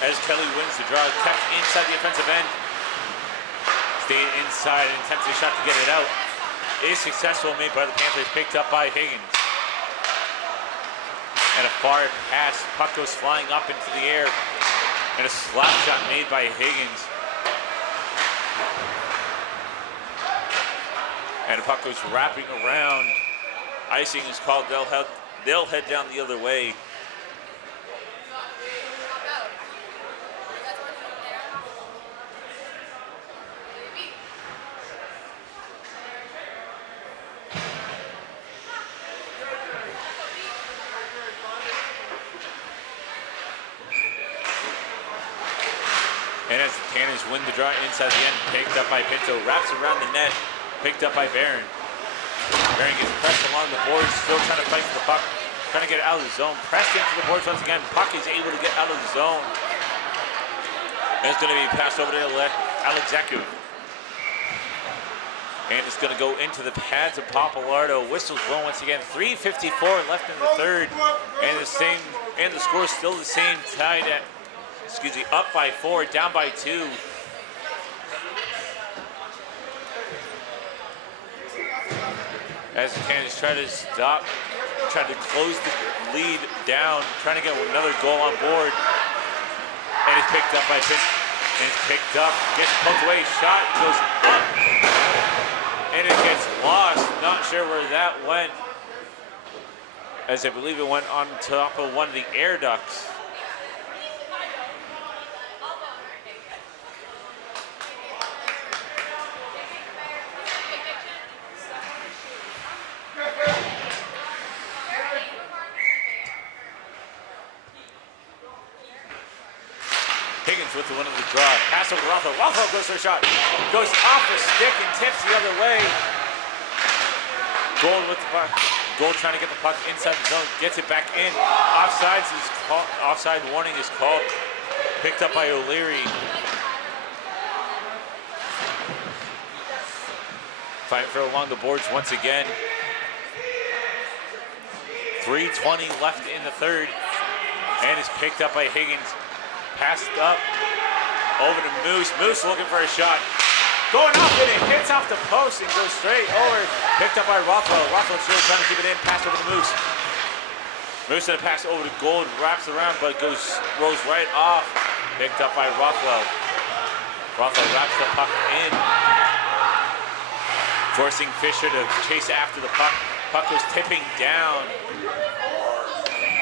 As Kelly wins the draw, kept inside the offensive end. Stayed inside and attempts a shot to get it out. Is successful, made by the Panthers, picked up by Higgins. And a far pass, puck goes flying up into the air. And a slap shot made by Higgins. And the puck goes wrapping around. Icing is called, they'll head down the other way. And as the Tanners win the draw inside the end, picked up by Pinto, wraps around the net, picked up by Barron. Barron gets pressed along the boards, still trying to fight for the puck, trying to get it out of the zone. Pressed into the boards once again, puck is able to get out of the zone. And it's going to be passed over to Alexaku. And it's going to go into the pads of Pappalardo. Whistle's blown once again. 3:54 left in the third, and the score is still the same, tied at. Up by 4, down by 2. as the Cannons try to stop, try to close the lead down, trying to get another goal on board. And it's picked up by Pin. And it's picked up, gets poked away, shot goes up. And it gets lost. Not sure where that went, as I believe it went on top of one of the air ducts. Higgins with the one of the draw. Pass over to Rothwell. Rothwell goes for a shot. Goes off the stick and tips the other way. Gold with the puck. Gold trying to get the puck inside the zone. Gets it back in. Offside warning is called. Picked up by O'Leary. Fighting for along the boards once again. 3:20 left in the third. And it's picked up by Higgins. Passed up over to Moose. Moose looking for a shot. Going up and it hits off the post and goes straight over. Picked up by Rothwell. Rothwell's still trying to keep it in. Pass over to Moose. Moose and a pass over to Gold. Wraps around but rolls right off. Picked up by Rothwell. Rothwell wraps the puck in. Forcing Fisher to chase after the puck. Puck was tipping down.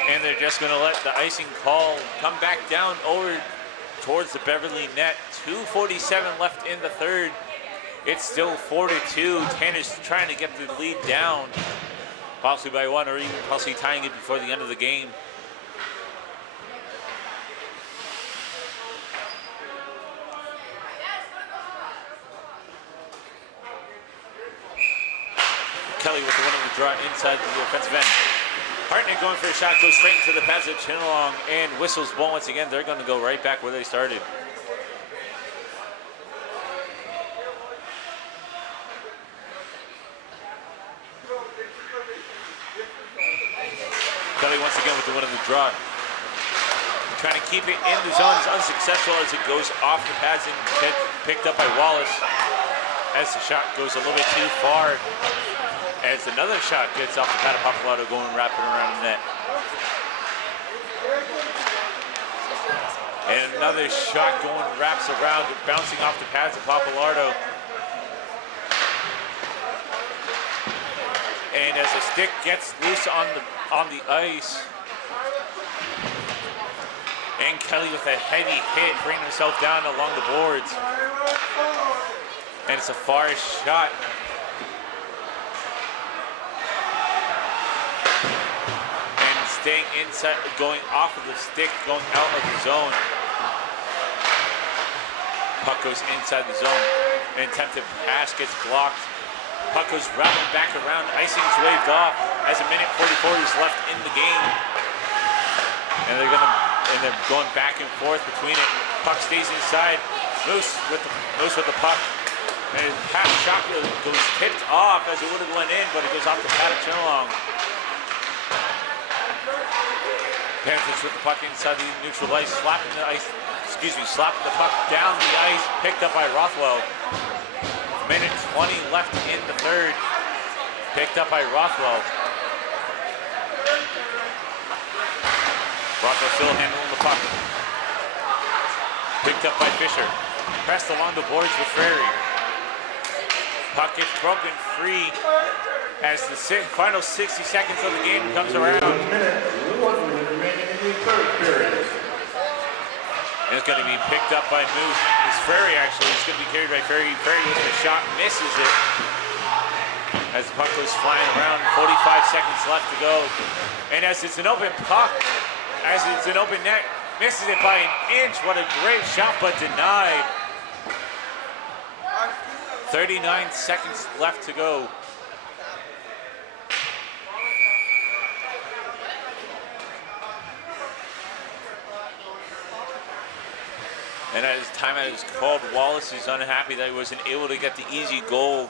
And they're just going to let the icing call come back down over towards the Beverly net. 2:47 left in the third. It's still 4-2. Tanner's trying to get the lead down, possibly by one or even possibly tying it before the end of the game. Kelly with the one of the draw inside the offensive end. Hartnett going for a shot, goes straight into the pass of Chinalong and whistles ball once again. They're going to go right back where they started. Kelly once again with the one of the draw. Trying to keep it in the zone is unsuccessful as it goes off the pads and picked up by Wallace. As the shot goes a little bit too far. As another shot gets off the pad of Papalato going wrapping around the net. And another shot going wraps around, bouncing off the pads of Pappalardo. And as the stick gets loose on the ice, and Kelly with a heavy hit, bringing himself down along the boards. And it's a far shot. Staying inside, going off of the stick, going out of the zone. Puck goes inside the zone. An attempted pass gets blocked. Puck goes wrapping back around. Icing's waved off as a minute 44 is left in the game. And they're going back and forth between it. Puck stays inside. Moose with the puck. And his pass shot goes tipped off as it would have went in, but it goes off the pad of Chinalong. Panthers with the puck inside the neutral ice, slapping the puck down the ice, picked up by Rothwell. Minute 20 left in the third, picked up by Rothwell. Rothwell still handling the puck. Picked up by Fisher. Pressed along the boards with Frary. Puck gets broken free as the final 60 seconds of the game comes around. And it's going to be picked up by Moose. It's Frary actually. It's going to be carried by Frary. Frary with the shot, misses it. As the puck goes flying around, 45 seconds left to go. And as it's an open puck, as it's an open net, misses it by an inch. What a great shot, but denied. 39 seconds left to go. And as timeout is called, Wallace is unhappy that he wasn't able to get the easy goal.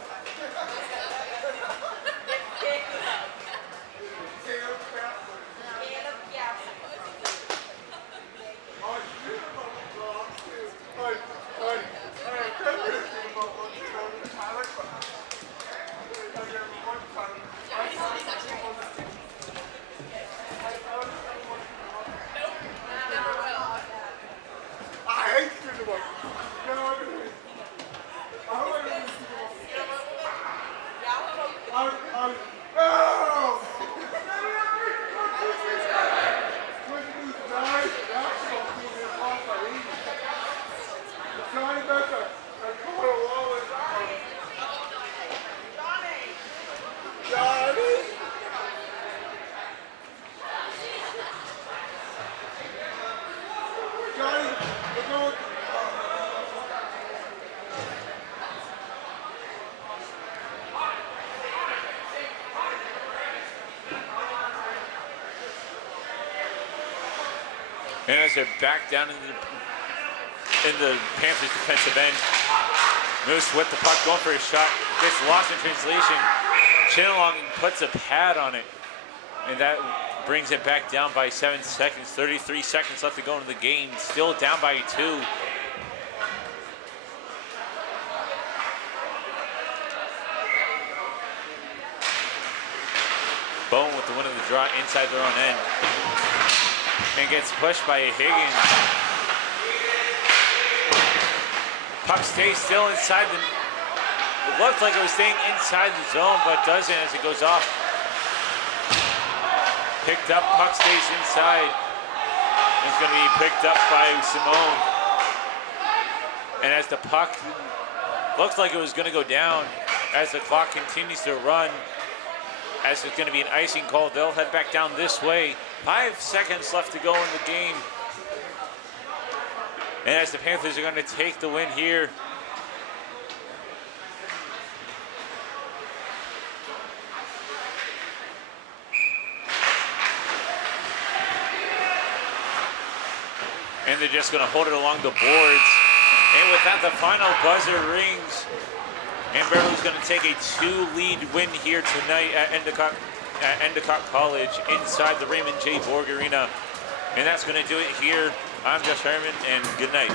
And as they're back down in the Panthers defensive end, Moose with the puck going for a shot, gets lost in translation. Chinalong puts a pad on it, and that brings it back down by 7 seconds. 33 seconds left to go in the game. Still down by 2. Bone with the win of the draw inside their own end. And gets pushed by Higgins. Puck stays still inside the... It looked like it was staying inside the zone, but doesn't as it goes off. Picked up, puck stays inside. It's going to be picked up by Simone. And as the puck looks like it was going to go down, as the clock continues to run, as it's going to be an icing call, they'll head back down this way. 5 seconds left to go in the game. And as the Panthers are going to take the win here. And they're just going to hold it along the boards. And with that, the final buzzer rings. And Beverly's going to take a 2-lead win here tonight at Endicott College inside the Raymond J. Borg Arena. And that's going to do it here. I'm Josh Herman, and good night.